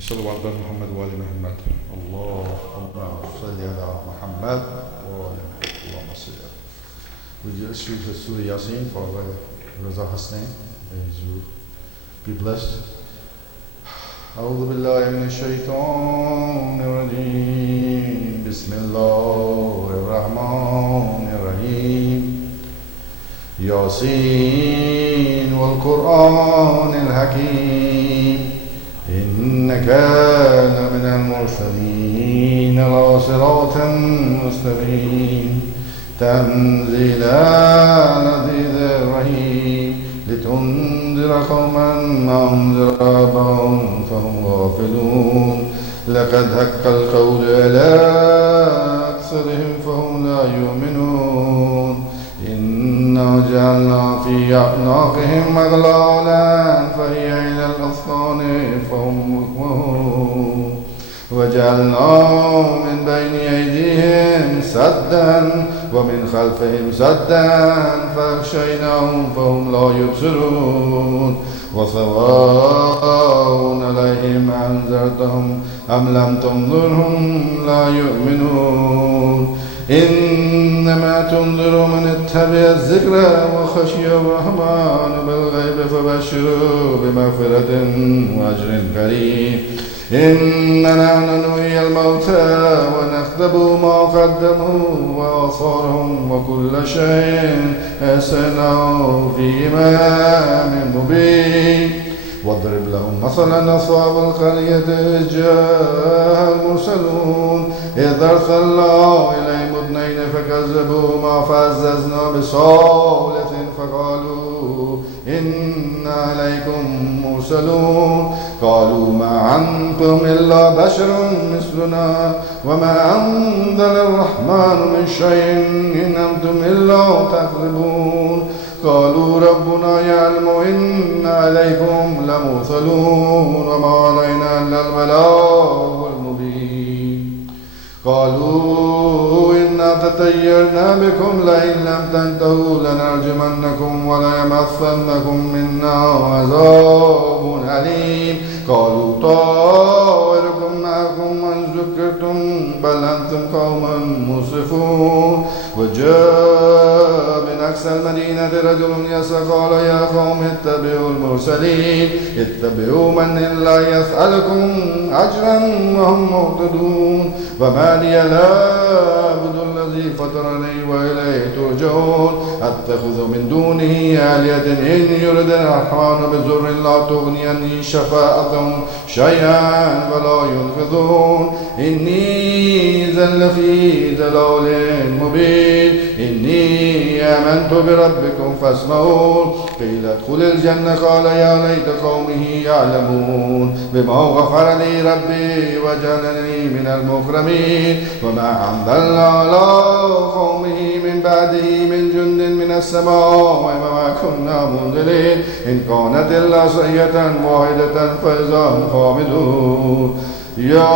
صلوا على محمد وآل محمد. اللهم صل على Muhammad وآل محمد. اللهم صل على. We just read the Surah Yasin for Raza Hasnain. May you be blessed. أعوذ بالله من الشيطان الرجيم. بسم الله الرحمن الرحيم. ياسين والقرآن الحكيم إنك لمن المرسلين على صراط مستقيم تنزيلا العزيز الرحيم لتنذر قوما ما أنذر آباؤهم فهم غافلون لقد حق القول على أكثرهم فهم لا يؤمنون إنا جعلنا في أعناقهم أغلالا فهي إلى الأذقان فهم مقمحون وجعلنا من بين أيديهم سدا ومن خلفهم سدا فأغشيناهم فهم لا يبصرون وسواء عليهم أنذرتهم أم لم تنذرهم لا يؤمنون إنما تنذر من اتبع الذكر وخشي الرحمن بالغيب فبشره بمغفرة وأجر كريم إننا نحيي الموتى ونكتب ما قدموا وآثارهم وكل شيء أحصيناه في إمام مبين واضرب لهم مثلا أصحاب القرية إذ جاء المرسلون إذ أرسلنا إليهم اثنين فكذبوهما فعززنا بثالث فقالوا إنا عليكم مرسلون قالوا ما أنتم إلا بشر مثلنا وما أنزل الرحمن من شيء إن أنتم إلا تكذبون قالوا ربنا يعلم إن عليكم لمرسلون وما علينا إلا البلاغ المبين قالوا إنا تطيرنا بكم لئن لم تنتهوا لنرجمنكم وليمسنكم منا عذاب أليم قالوا طائركم معكم وإن ذكرتم بل أنتم قوما مسرفون وجاء من أقصى المدينة رجل يسعى قال يا قوم اتبعوا المرسلين اتبعوا من لا يسألكم أجرا وهم مهتدون وما لي لا أعبد الذي فطرني وإليه ترجعون أتخذ من دونه آلهة إن يرد الرحمن بضر لا تغني عني شفاعتهم شيئا ولا ينقذون إني إذا لفي ضلال مبين إني آمنت بربكم فاسمعون قيل ادخل الجنة قال يا ليت قومه يعلمون بما غفر لي ربي وجعلني من المكرمين وما أنزلنا على قومه من بعده من جند من السماء وما كنا منزلين إن كانت إلا صيحة واحدة فإذا هم خامدون يا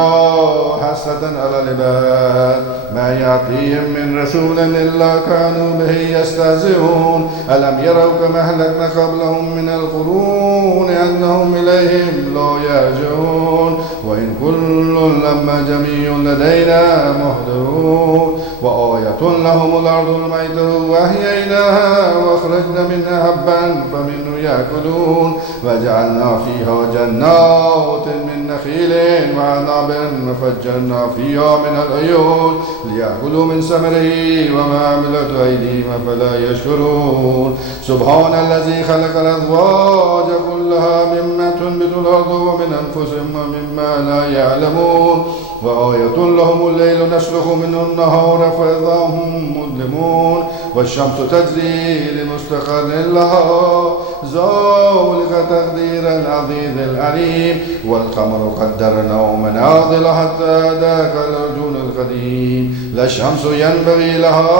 حسرة على العباد ما يأتيهم من رسول إلا كانوا به يستهزئون ألم يروا كما أهلكنا قبلهم من القرون أنهم إليهم لا يرجعون وإن كل لما جميع لدينا محضرون وآية لهم الأرض الميتة وأحييناها وأخرجنا منها حبا فمنه يأكلون وجعلنا فيها جنات من نخيل وعنب وفجرنا فيها من العيون ليأكلوا من ثمره وما عملت أيديهم فلا يشكرون سبحان الذي خلق الأزواج كلها مما تنبت الأرض ومن أنفسهم ومما لا يعلمون وآية لهم الليل نسلخ منه النهار فإذا هم مظلمون والشمس تجري لمستقر لها ذلك تقدير العزيز العليم والقمر قدرناه منازل حتى ذاك الرجل القديم لا الشمس ينبغي لها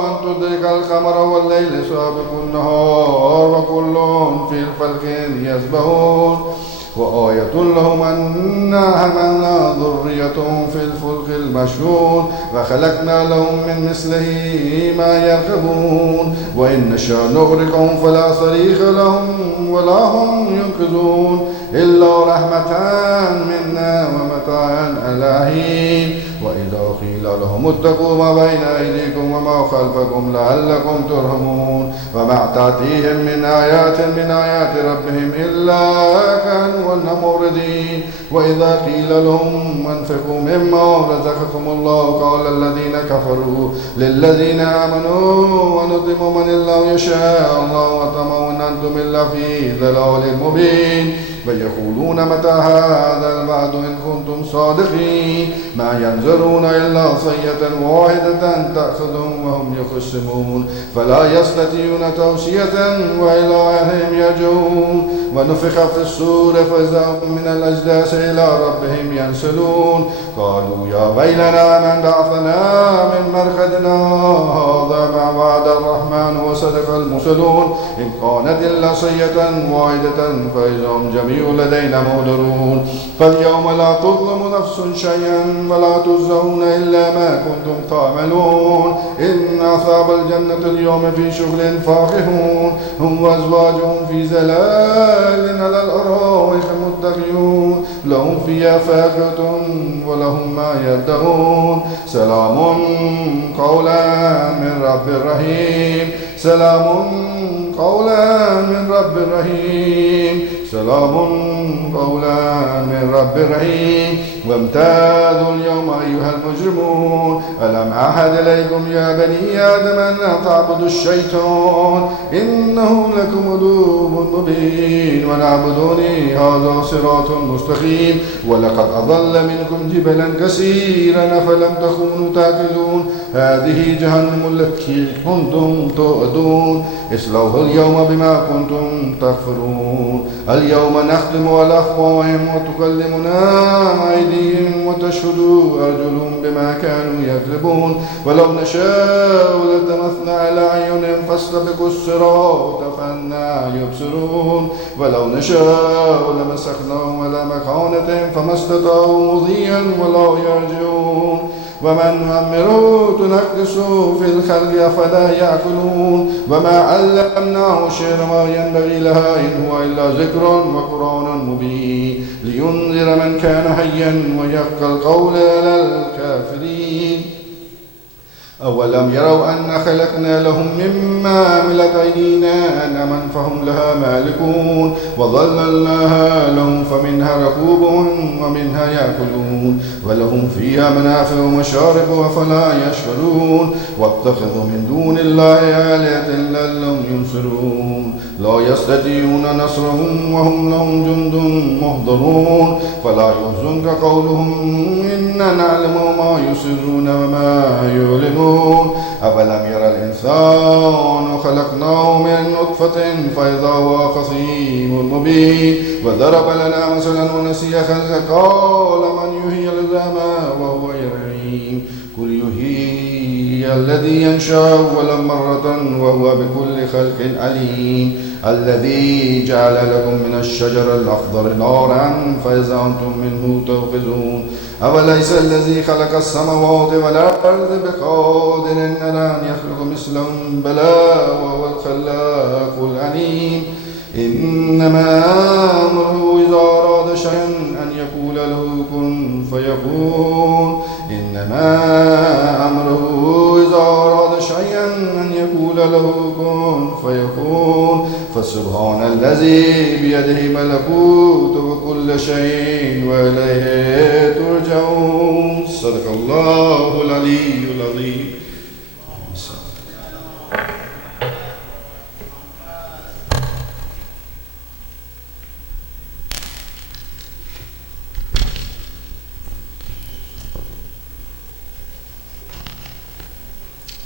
أن تدرك القمر والليل سابق النهار وكل في الفلك يسبحون وآية لهم أنا حملنا ذريتهم في الفلك المشحون وخلقنا لهم من مثله ما يركبون وإن نشاء نغرقهم فلا صريخ لهم ولا هم ينقذون إلا رحمة منا ومتاعا إلى حين وإذا قيل لهم اتقوا ما بين أيديكم وما خلفكم لعلكم ترحمون وما تأتيهم من آيات ربهم إلا كانوا عنها معرضين وإذا قيل لهم انفقوا مما رزقكم الله قال الذين كفروا للذين آمنوا ونطعم من الله يشاء الله وطمعوا إن أنتم إلا في ضلال مبين ويقولون متى هذا الوعد إن كنتم صادقين ما ينظرون إلا صيحة واحدة تأخذهم وهم يخصمون فلا يستطيعون توصية وإلى أهلهم يرجعون ونفخ في الصور فإذا هم من الأجداث إلى ربهم ينسلون قالوا يا ويلنا من بعثنا من مرقدنا هذا ما وعد الرحمن وصدق المرسلون إن كانت إلا صيحة واحدة فإذا هم جميع لدينا مهدرون فاليوم لا تظلم نفس شيئا ولا تجزون إلا ما كنتم تعملون إن أصحاب الجنة اليوم في شغل فاكهون هم وأزواجهم في زلال على الأرائك متكئون لهم فيها فاكهة ولهم ما يدعون سلام قولا من رب رحيم سلام قولا من رب رحيم سلام قولا من رب رحيم وامتازوا اليوم أيها المجرمون ألم أعهد إليكم يا بني آدم أن لا تعبدوا الشيطان إنه لكم عدو مبين ونعبدوني هذا صراط مستقيم ولقد أضل منكم جبلا كثيرا أفلم تكونوا تعقلون هذه جهنم التي كنتم توعدون اصلوها اليوم بما كنتم تكفرون اليوم نختم على أفواههم وتكلمنا أيديهم وتشهد أرجلهم بما كانوا يكذبون ولو نشاء لطمسنا على أعينهم فاستبقوا الصراط فأنى يبصرون ولو نشاء لمسخناهم على مكانتهم فما استطاعوا مضيا ولا يرجعون ومن نعمره تنقصه في الخلق أفلا يعقلون وما علمناه الشعر ما ينبغي لها إن هو إلا ذكر وقرآن مبين لينذر من كان حيا ويحق القول على الكافرين أولم يروا أن خلقنا لهم مما عملت أيدينا أنعاما فهم لها مالكون وظللناها لهم فمنها ركوبهم ومنها يأكلون ولهم فيها منافع ومشارب أفلا يشكرون واتخذوا من دون الله آلهة لعلهم ينصرون لا يستطيعون نصرهم وهم لهم جند محضرون فلا يحزنك قولهم إنا نعلم ما يسرون وما يعلنون أفلم يرى الإنسان خلقناه من نطفة فإذا هو خصيم مبين وضرب لنا مثلا ونسي خلقه قال من يحيي العظام وهو رميم قل يحيي الذي ينشأ أول مرة وهو بكل خلق عليم الذي جعل لكم من الشجر الأخضر نارا فإذا أنتم منه توقدون أوليس الذي خلق السماوات والأرض بقادر أن يخلق مثلهم بلى وهو الخلاق العليم إنما أمره إذا أراد شيئا أن يقول له كن فيكون إنما أمره إذا أراد شيئا أن يقول له كن فيكون فسبحان الذي بيده ملكوت كل شيء وإليه ترجعون صدق الله العلي العظيم.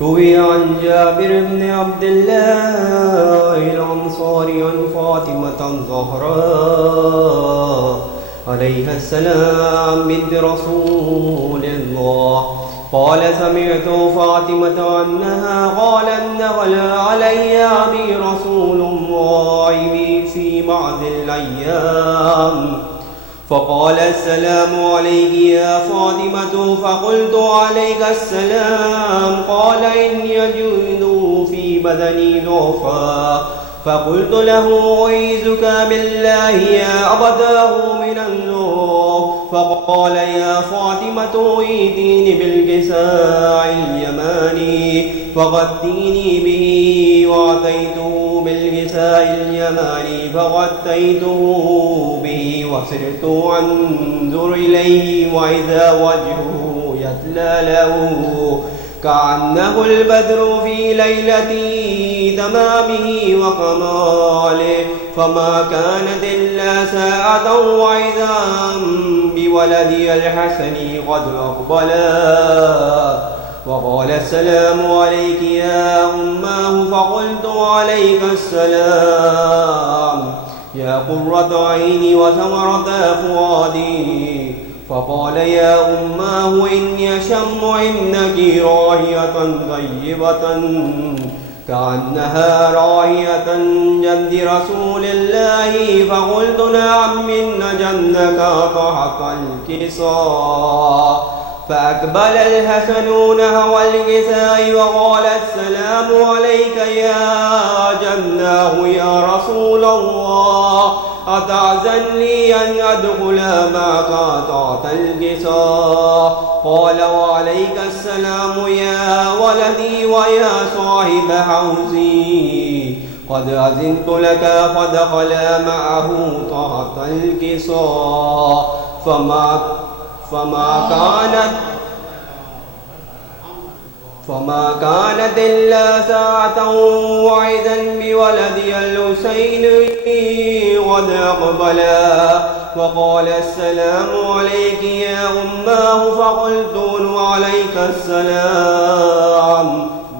روي عن جابر بن عبد الله الأنصاري عن فاطمة الزهراء عليها السلام بنت رسول الله. قال سمعت فاطمة أنها قالت دخل علي أبي رسول الله في بعض الأيام فقال السلام عليك يا فاطمة، فقلت عليك السلام. قال إني أجد في بدني ضعفا، فقلت له أعيذك بالله يا أبداه من النور. فقال يا فاطمة ائتيني بالكساء اليماني فغطيني به، وأتيته بالكساء اليماني فغطيته به، وصرت أنظر إليه وإذا وجهه يتلى له كأنه البدر في ليلة تمامه وكماله، فما كانت إلا ساعة وإذا بولدي الحسن قد أقبلا. وقال السلام عليك يا أماه، فقلت عليك السلام يا قرة عيني وثمرة فؤادي. فقال يا أماه إني أشم عندك رائحة طيبة كأنها رائحة جد رسول الله. فقلت نعم إن جدك تحت الكساء. فأقبل الحسن نحو الكساء وقال السلام عليك يا جداه يا رسول الله، أتعزن لي أن أدخل معك تحت الكساء؟ قال وعليك السلام يا ولدي ويا صاحب حوزي، قد أذنت لك. فدخل معه تحت الكساء فما كانت إلا ساعة وإذا بولدي الحسين قد أقبلا. وقال السلام عليك يا أماه، فقلت وعليك السلام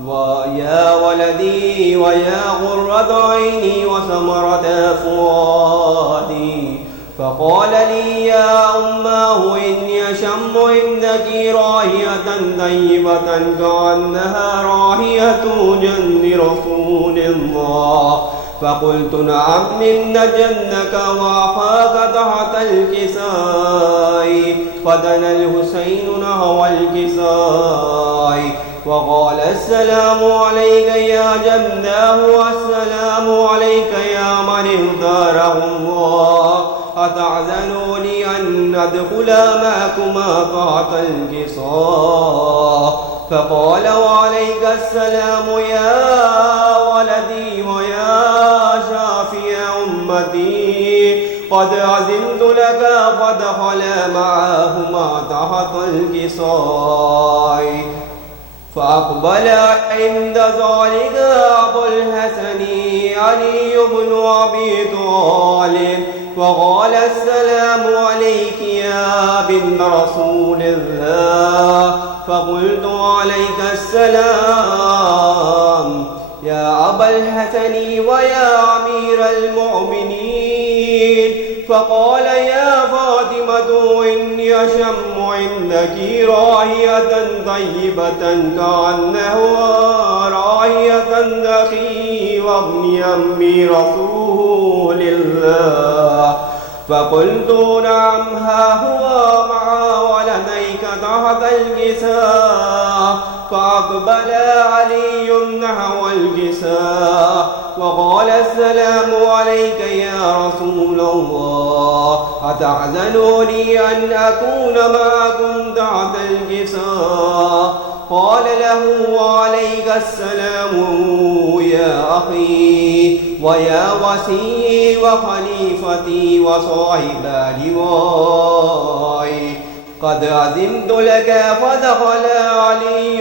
ويا ولدي ويا غرة عيني وثمرة فؤادي. فقال لي يا أماه إني أشم عندك رائحة طيبة كأنها رائحة جد رسول الله. فقلت نعم إن جدك وأخاك تحت الكساء. فدنا الحسين نحو الكساء وقال السلام عليك يا جداه، والسلام عليك يا من اختاره الله، أتعزنوني أن أدخل معكما تحت الكساء؟ فقال وعليك السلام يا ولدي ويا شافي أمتي، قد عزمت لك. فدخل معهما تحت الكساء. فأقبل عند ذلك أبو الحسن علي بن أبي طالب وقال السلام عليك يا بنت رسول الله. فقلت عليك السلام يا أبا الحسن ويا أمير المؤمنين. فقال يا فاطمة إني أشم عندك رائحة طيبة كأنه رائحة أخي وابن أمي رسول الله. فقلت نعم ها هو مع ولديك تحت الكساء. فأقبل علي نحو الكساء وقال السلام عليك يا رسول الله، أتعزنوني أن أكون معكم تحت الكساء؟ قال له وعليك السلام يا أخي ويا وسيي وخليفتي وصاحب لواي، قد أذنت لك. فدخل علي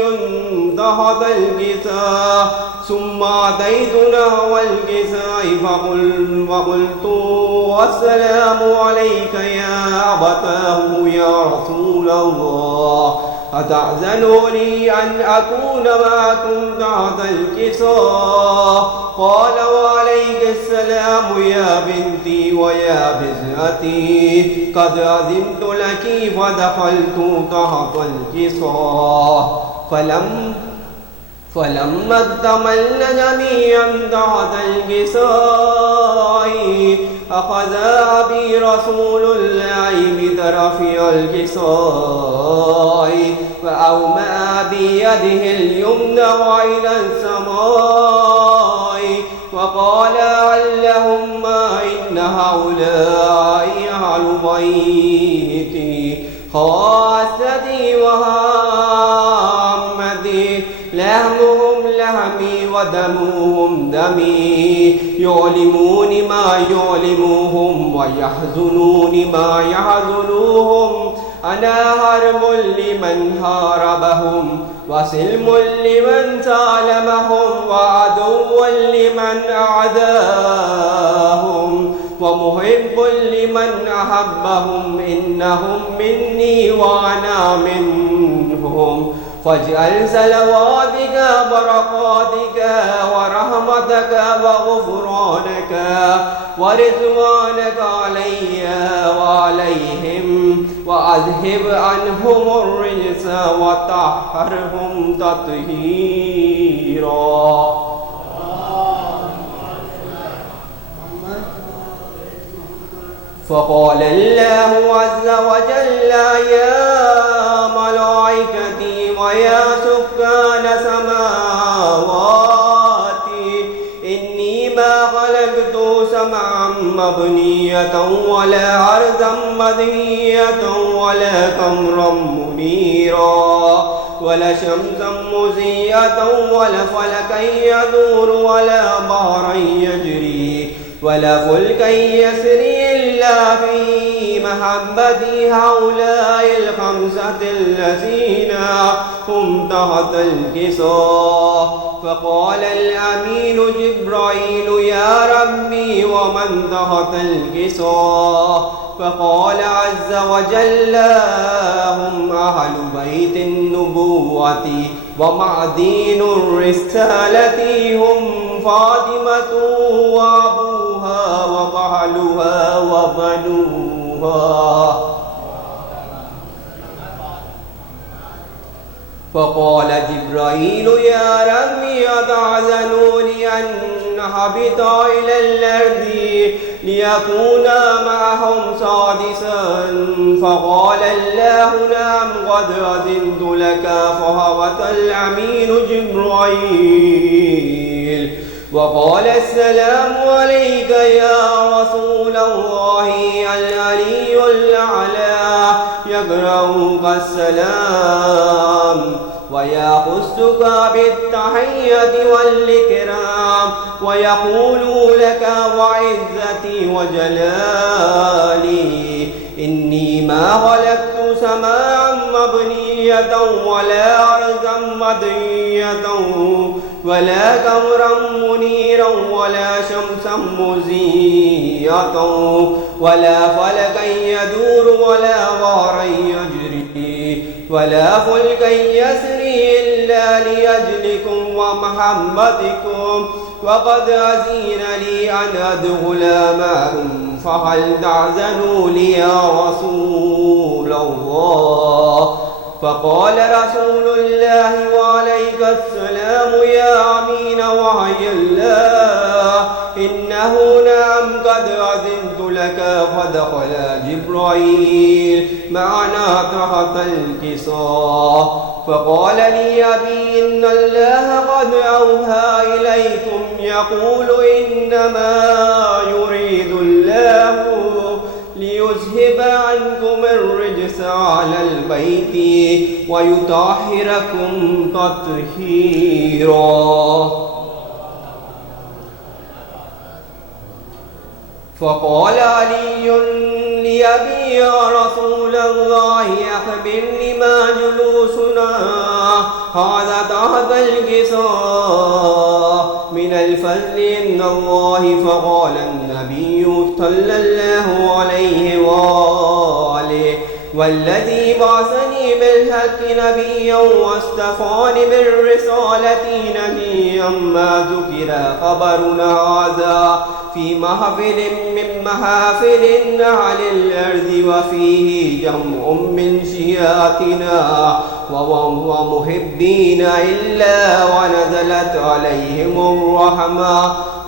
تحت الكساء ثم أتيت نحو الكساء فقلت والسلام عليك يا أبتاه يا رسول الله، أتعزنوني أن أكون معكم تحت الكساء؟ قال وعليك السلام له يا بنتي ويا بزنتي قد أذنت لك فدخلت تحت الكساء فلما اكتملن جميعا تحت الكساء أخذ أبي رسول الله بطرف الكساء فأومأ بيده اليمنى إلى السماء وقال اللهم إن هؤلاء أهل بيتي خاصتي وهامتي لحمهم لحمي ودمهم دمي يعلمون ما يعلموهم ويحزنون ما يحزنوهم أنا حرب لمن حاربهم وسلم لمن سالمهم وعدو لمن أعداهم ومحب لمن أحبهم إنهم مني وأنا منهم فاجعل صلواتك بركاتك ورحمتك وغفرانك ورضوانك علي وعليهم وأذهب عنهم الرجس وطهرهم تطهيرا. فقال الله عز وجل يا ملائكتي ويا سكان سماواتي إني ما خلقت سمعا مبنية ولا أرضا مدنية ولا قمرا منيرا ولا شمسا مزية ولا فلكا يدور ولا بحرا يجري ولا فلكا يسري إلا في محبة هؤلاء الخمسة الذين هم تحت الكساء. فقال الأمين جبرائيل يا ربي ومن تحت الكساء؟ فقال عز وجل هم أهل بيت النبوة ومعدين الرسالة هم فاطمة وأبوها وبعلها وبنوها. فقال جبرائيل يا ربي أتعزنوني أن هبط إلى الأرض ليكون معهم سادسا؟ فقال الله نعم قد أذنت لك. فهبط الأمين جبرائيل وقال السلام عليك يا رسول الله. العلي الأعلى يقرأك السلام ويخصك بالتحية والإكرام ويقول لك وعزتي وجلالي إني ما خلقت سماء مبنية ولا أرضا مدنية ولا قمرا منيرا ولا شمسا مزية ولا فلكا يدور ولا بحرا يجري ولا فلكا يسري إلا لأجلكم ومحبتكم وقد أذن لي أن أدخل معكم فهل تعزنوا لي يا رسول الله؟ فقال رسول الله وعليك السلام يا أمين وحي الله إنه نعم قد أذنت لك. فدخل جبرائيل معنا تحت الكساء فقال لي أبي إن الله قد أوحى إليكم يقول إنما يريد الله ليذهب عنكم الرجس على البيت ويطهركم تطهيرا. فقال علي لأبي يا رسول الله أخبرني ما جلوسنا هذا تحت الكساء من الفضل عند الله. فقال النبي صلى الله عليه وآله والذي بعثني بالحق نبيا واصطفاني بالرسالة نبيا ما ذكر خبرنا هذا في محفل من محافل أهل الأرض وفيه جمع من شيعتنا ومحبين إلا ونزلت عليهم الرحمة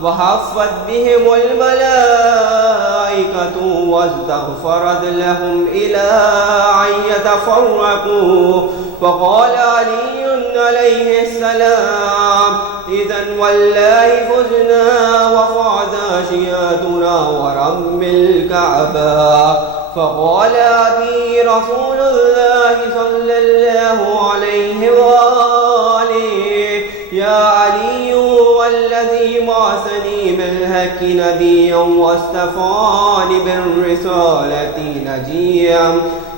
وحفت بهم الملائكة واستغفرت لهم إلى أن يتفرقوا. فقال علي عليه السلام: إذن والله فزنا وفاز شيعتنا ورب الكعبة. فقال أبي رسول الله صلى الله عليه وآله: يا علي والذي بعثني بالحق نبيا واصطفاني بالرسالة نجيا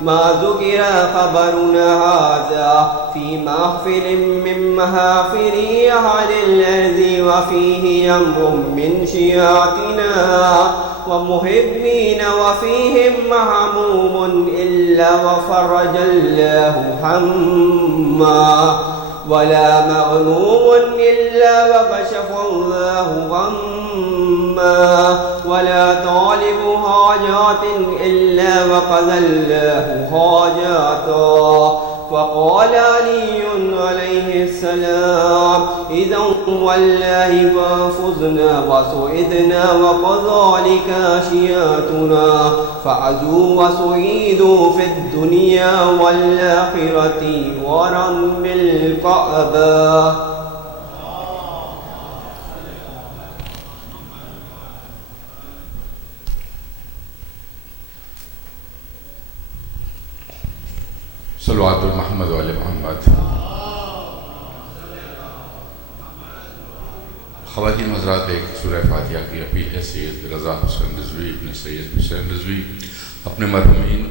ما ذكر خبرنا هذا في محفل من محافل أهل الأرض وفيه يوم من شيعتنا ومحبين وفيهم محموم إلا وفرج الله هما ولا مغلوب إلا وكشف الله غما ولا طالب حاجات إلا وقضى الله حاجاته. فقال علي عليه السلام: إذا والله فزنا وسعدنا وكذلك شيعتنا فعزوا وسعيدوا في الدنيا والآخرة ورب الكعبة. صلوات محمد وعلى محمد. خواتین حضرات، ایک سورہ فاتحہ کی اپیل ہے سید رضا حسین رضوی ابن سید حسین رضوی اپنے مرحومین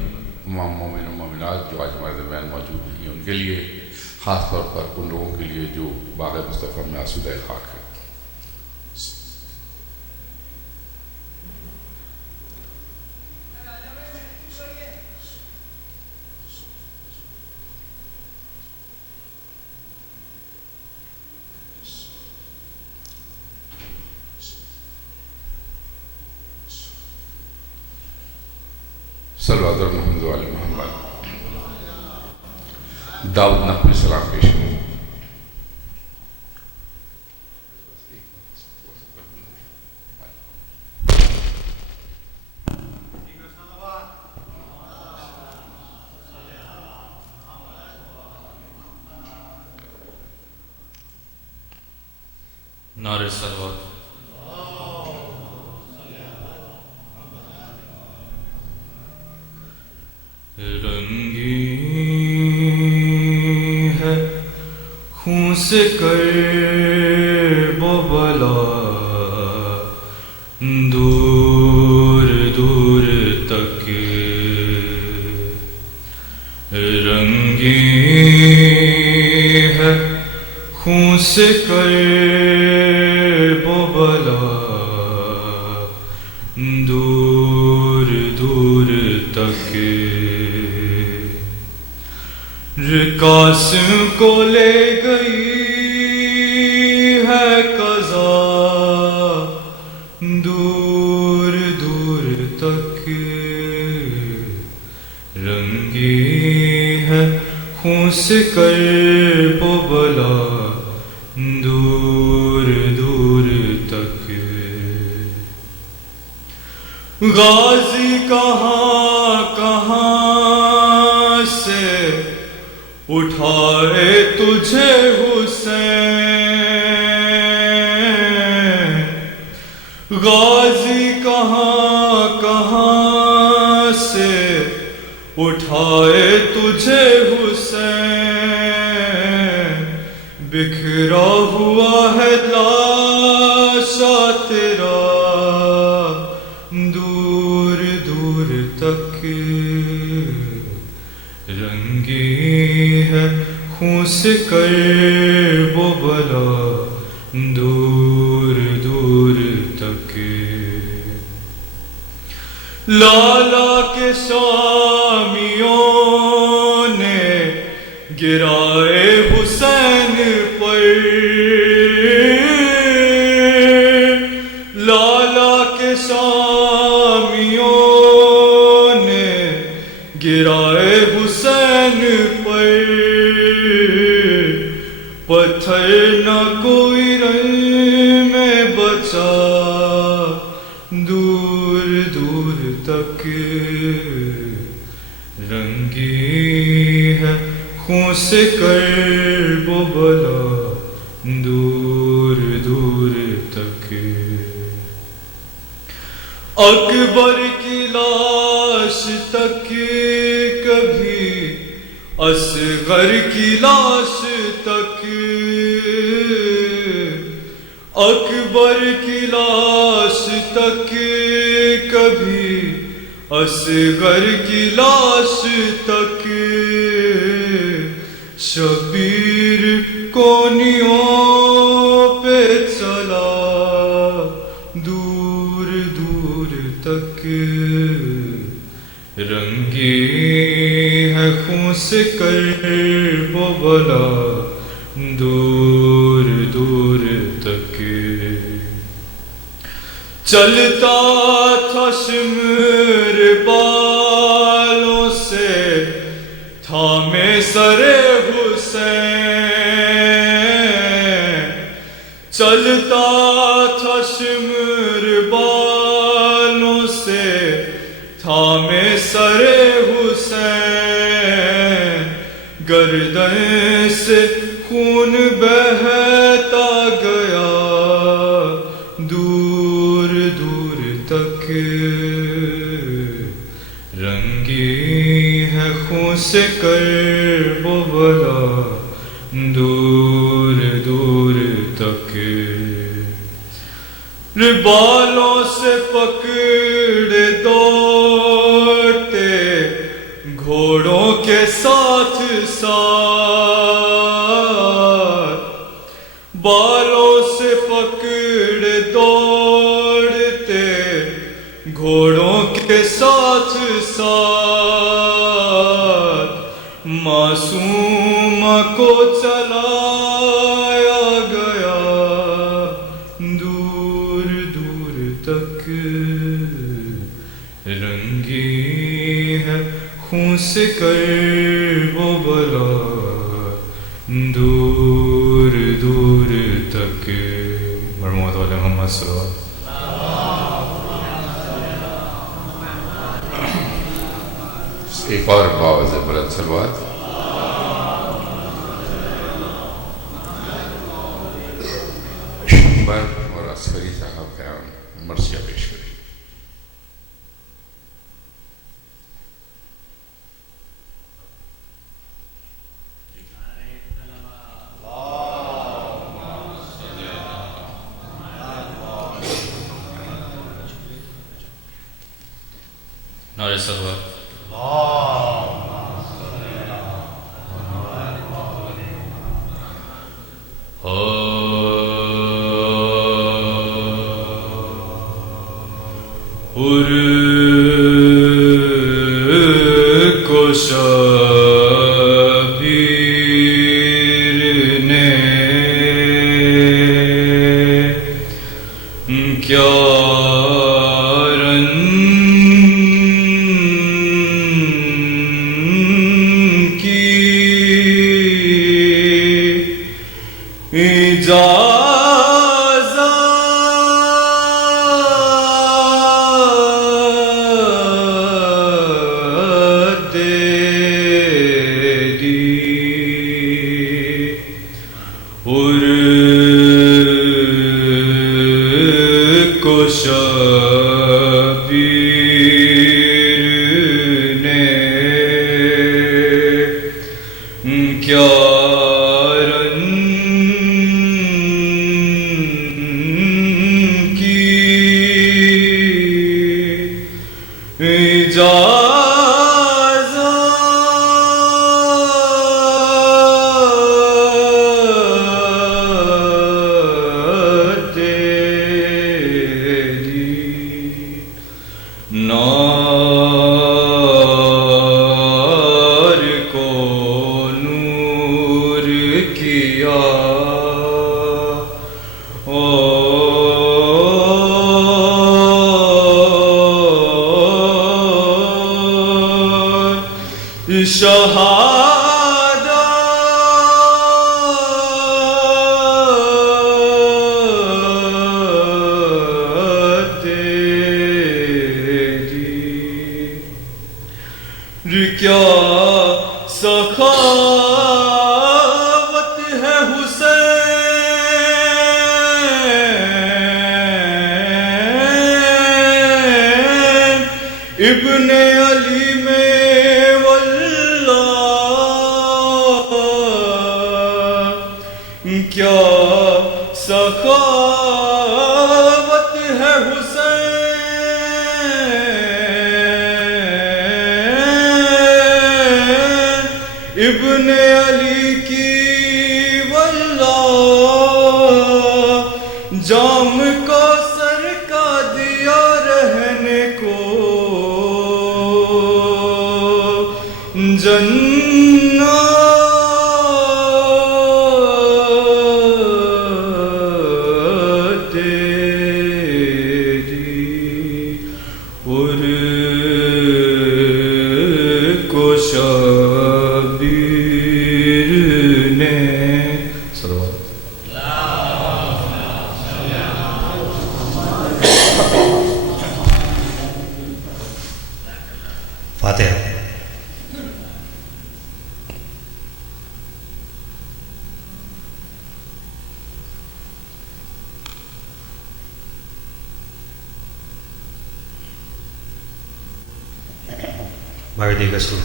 امام مومن و مومنات جو آج ہمارے درمیان موجود ہیں ان کے لیے، خاص طور پر ان لوگوں کے لیے جو باغ مصطفیٰ میں آسودہ خاک ہے. صلوات محمد علی محمد. داؤد نقوی سلام پیش ہے. نعرہ صلوات. رنگی ہے خون سے کرب و بلا، دور دور تک رنگی ہے خون سے کرب و بلا، دور دور تک قاسم کو لے گئی ہے قضا، دور دور تک رنگی ہے خون سے کرب و بلا، دور دور تک. غازی کہاں کہاں سے اٹھائے تجھے حسین، غازی کہاں کہاں سے اٹھائے تجھے حسین، بکھرا ہوا ہے لاشا تیرا، دور دور تک رنگی ہے خون سے کرب و بلا، دور دور تک. لالا کے شامیوں گرائے حسین پر لالا کے شامیوں نے گرائے حسین پر پتھر نہ کوئی رن میں بچا دور دور تک رنگی ہے خون سے کرب و بلا دور دور تک اکبر کی لاش تک کبھی اصغر کی لاش تک اکبر کی لاش تک کبھی اصغر کی لاش تک شبیر کونیوں پہ چلا دور دور تک رنگی ہے خون سے کرب و بلا دور دور تک چلتا تھا شمر بالوں سے تھامے سر حسین چلتا تھا شمر بالوں سے تھامے سر حسین گردن سے خون بہتا گیا دور دور تک رنگی ہے خون سے کرب و بلا دور دور تک بالوں سے پکڑ دوڑتے گھوڑوں کے ساتھ ساتھ بالوں سے پکڑ دوڑتے گھوڑوں کے ساتھ ساتھ معصومہ کو چلایا گیا دور دور تک رنگی ہے خون سے کرب و بلا دور دور تک مرحوم والے محمد صلی اللہ علیہ وسلم ایک اور باوز بلند صلوات شمبر اور عسکری صاحب قیام مرثیہ پیش کریں نعرہ صلوات کو شبیر نے کیا رن کی شبیر نے کیا رن کی نار کو نور شہادت تیری کیا سخاوت ہے حسین ابن علی میں واللہ کیا سخاوت ہے حسین ابن علی کی واللہ جام کو سر کا دیا رہنے کو جنت تیری اور کو شبیر نے صلوات فاتحہ. باقی کا سر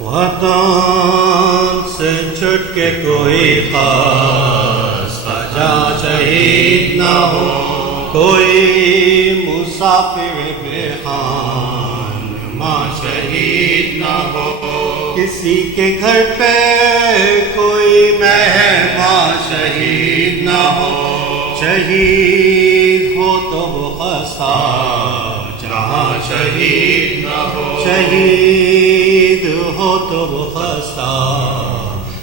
وطن سے چھٹ کے کوئی خاص خجا شہید نہ ہو، کوئی مسافر بے خانماں شہید نہ ہو، کسی کے گھر پہ کوئی مہمان شہید نہ ہو، شہید ہو تو وہ خستہ جہاں شہید نہ ہو، شہید ہو تو وہ خستہ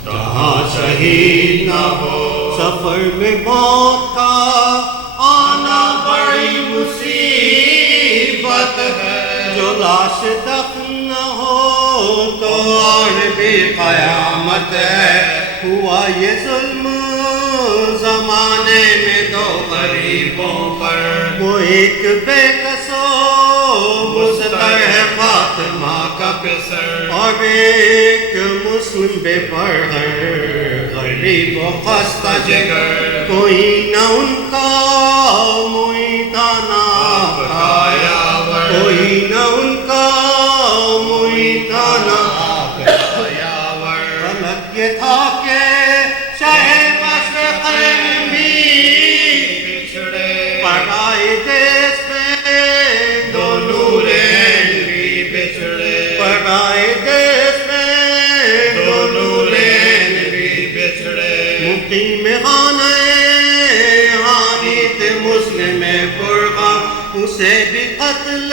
جہاں شہید نہ ہو، سفر میں موت کا آنا بڑی مصیبت ہے، جو لاش دفن نہ ہو تو اور بھی قیامت ہے، ہوا یہ ظلم زمانے میں دو غریبوں پر، وہ ایک بے کسو مستر ہے فاطمہ کا پسر، اور ایک مسلم بے پرہر غریب و خستہ جگر، کوئی نہ ان کا موئیدانہ آیا، کوئی نہ ان کا موئیدانہ آیا، غلط یہ تھا کہ شہ مشرقین بھی بچھڑے، پرائے دیس میں دو نورین بھی بچھڑے، پرائے دیس میں دو نورین بھی بچھڑے، مقیم خانہ حانیت مسلم فرقہ، اسے بھی قتل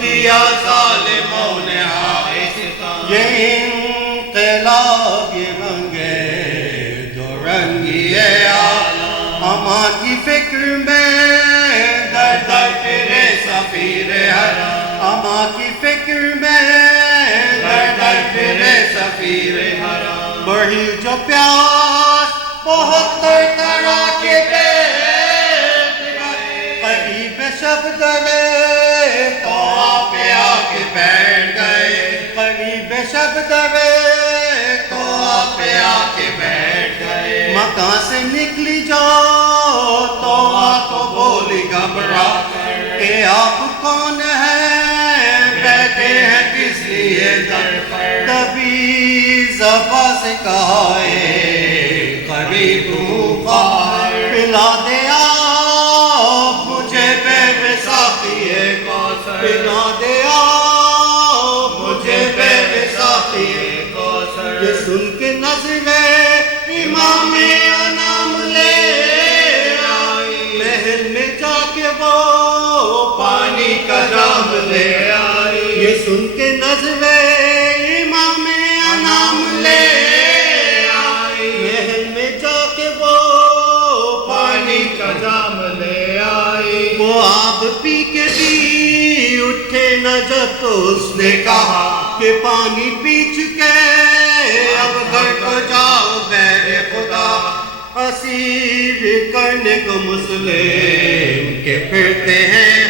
کیا ظالموں نے آہستہ، یہ انقلاب یہ رنگے دو رنگی عالم، ہما کی فکر میں در در پھرے سفیر حرم، ہما کی فکر میں در در پھرے سفیر حرم، بڑھی جو پیاس بہت طرح کے پیٹ قریب شب درے تو آپ آ کے بیٹھ گئے، قریب شب درے تو آپ آ کے بیٹھ گئے، مکان سے نکلی جاؤ تو آنکھوں بولی گھبرا کر کہ آپ کون ہیں، بیٹھے ہیں کس لیے در پر، تبھی زباں سے کہا قریب ہوں خواہر، پلا دے آپ مجھے بے ساقی کوثر، پلا دے آپ مجھے بے ساقی کوثر، یہ سن کے نظریں امام انام لے آئی، محل میں جا کے وہ پانی کا جام لے آئی، یہ سن کے نظریں امام انام لے وہی اٹھے نہ جب تو اس نے کہا کہ پانی پی چکے اب گھر کو جاؤ بیر خدا اسیر کرنے کو مسلم کے پھرتے ہیں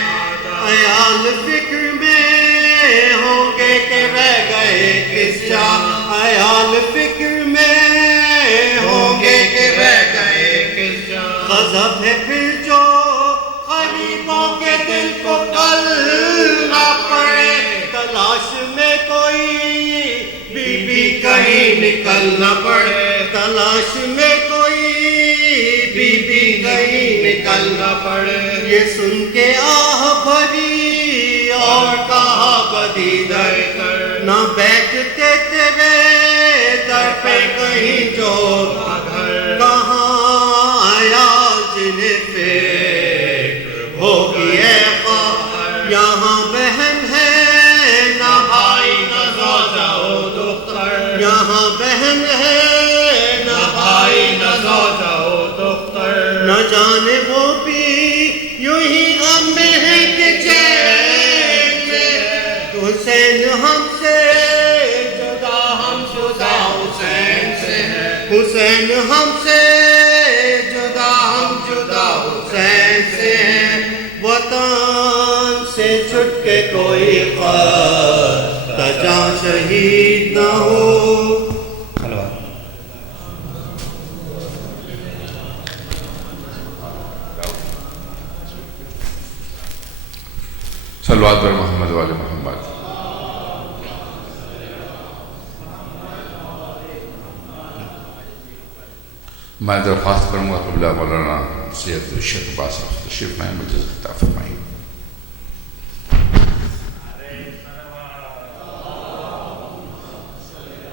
عیال فکر میں ہوں گے کہ رہ گئے کس جا عیال فکر میں ہوں گے کہ رہ گئے کس جا غضب ہے پھر جو غریبوں کے دل کو کل نہ پڑے تلاش میں کوئی بی بی کہیں نکل نہ پڑے تلاش میں کوئی بی بی کہیں نکل نہ پڑے یہ سن کے آہ بھری اور کہا بدی در کر نہ بیٹھتے تیرے در پہ کہیں جو کہاں آیا جنہیں فکر ہوگی اے خواہ یہاں بہن ہے نہ بھائی نہ زوجہ و دختر یہاں بہن ہے نہ بھائی نہ زوجہ و دختر نہ جانے وہ بھی یوں ہی غم میں ہے کہ چین سے حسین ہم سے جدا ہم جدا حسین سے ہے حسین ہم سے جدا ہم جدا حسین سے ہے وطن سے چھٹ کے کوئی قطع جاں شہید نہ ہو صلوات بر محمد والے محمد میں درخواست کروں گا قبلہ مولانا سید الشیخ عباس صاحب تشریف لائیں مجھے خطاب فرمائیں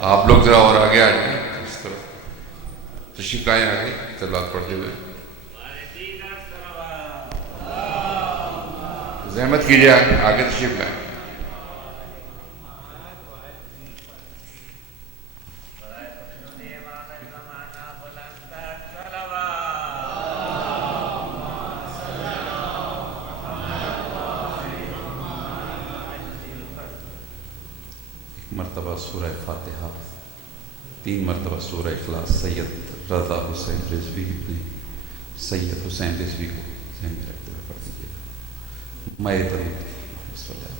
آپ لوگ ذرا اور آگے آ جائیں اس طرف تشریف لائیں آگے صلوات پڑھتے ہوئے زحمت کیجیے آگے تشریف لائیں مرتبہ سورہ فاتحہ 3 مرتبہ سورہ اخلاص سید رضا حسین رضوی نے سید حسین رضوی کو ذہن میں رکھتے ہوئے پڑھ دیجیے گا میں بسم اللہ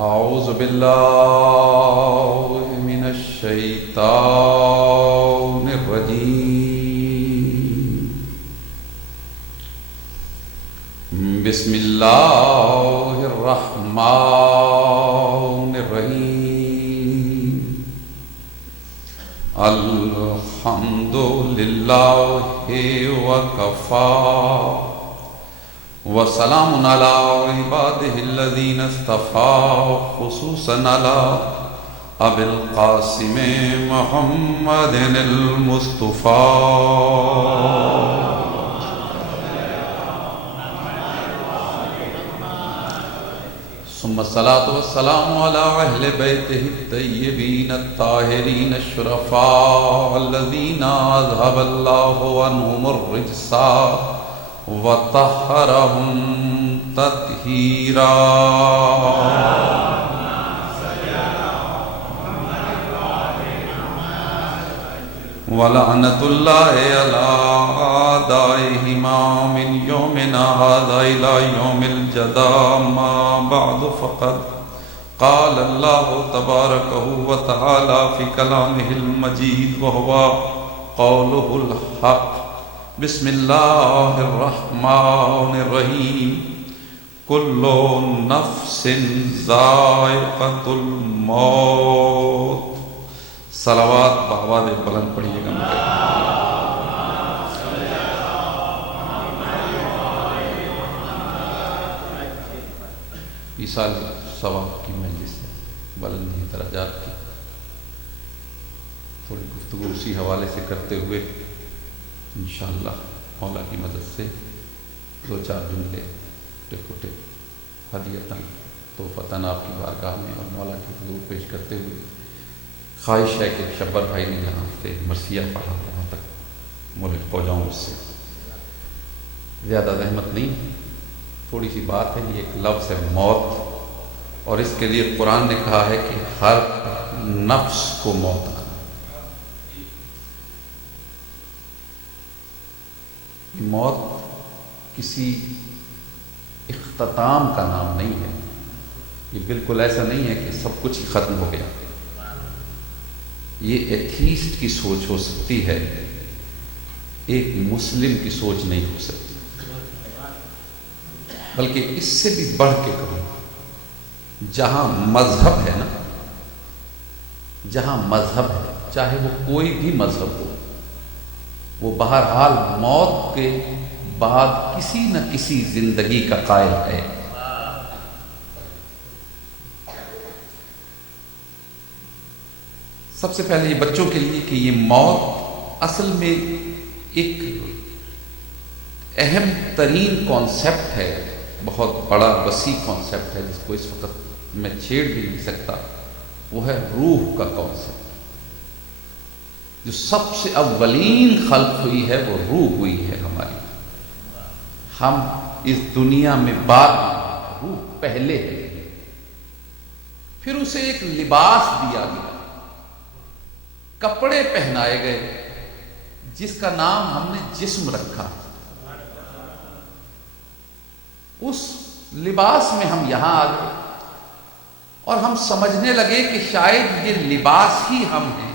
اعوذ باللہ من الشیطان الرجیم بسم اللہ الرحمن الرحیم الحمد للہ وکفی وسلام علی عبادہ الذین اصطفی خصوصا علی ابی القاسم محمد المصطفی ثم الصلاة والسلام علی اہل بیتہ الطیبین الطاہرین الشرفاء الذین اذهب اللہ عنہم الرجس وطہرہم تطہیرا ولعنت اللہ علی اعدائہما من یومنا ھذا الی یوم الجزا ما بعد فقد قال اللہ تبارک وتعالی فی کلامہ المجید وہو قولہ الحق بسم اللہ الرحمن الرحیم کل نفس ذائقۃ الموت صلوات بآواز بلند پڑھیے گا ایصال ثواب کی مجلس ہے، بلند درجات کی. تھوڑی گفتگو اسی حوالے سے کرتے ہوئے انشاءاللہ مولا کی مدد سے 2-4 جملے ٹکوٹے ہدیتاً تحفتاً آپ کی بارگاہ میں اور مولا کی حضور پیش کرتے ہوئے خواہش ہے کہ شبر بھائی نے جہاں سے مرثیہ پڑھا وہاں تک ملک ہو جاؤں. اس سے زیادہ زحمت نہیں، تھوڑی سی بات ہے. یہ ایک لفظ ہے موت، اور اس کے لیے قرآن نے کہا ہے کہ ہر نفس کو موت آنا. موت کسی اختتام کا نام نہیں ہے. یہ بالکل ایسا نہیں ہے کہ سب کچھ ہی ختم ہو گیا. یہ ایتھیسٹ کی سوچ ہو سکتی ہے، ایک مسلم کی سوچ نہیں ہو سکتی. بلکہ اس سے بھی بڑھ کے کہوں، جہاں مذہب ہے نا، جہاں مذہب ہے، چاہے وہ کوئی بھی مذہب ہو، وہ بہرحال موت کے بعد کسی نہ کسی زندگی کا قائل ہے. سب سے پہلے یہ بچوں کے لیے کہ یہ موت اصل میں ایک اہم ترین کانسیپٹ ہے، بہت بڑا وسیع کانسیپٹ ہے، جس کو اس وقت میں چھیڑ بھی نہیں سکتا. وہ ہے روح کا کانسیپٹ. جو سب سے اولین خلق ہوئی ہے وہ روح ہوئی ہے ہماری. ہم اس دنیا میں بعد میں، روح پہلے ہے. پھر اسے ایک لباس دیا گیا، کپڑے پہنائے گئے، جس کا نام ہم نے جسم رکھا. اس لباس میں ہم یہاں آ گئے اور ہم سمجھنے لگے کہ شاید یہ لباس ہی ہم ہیں،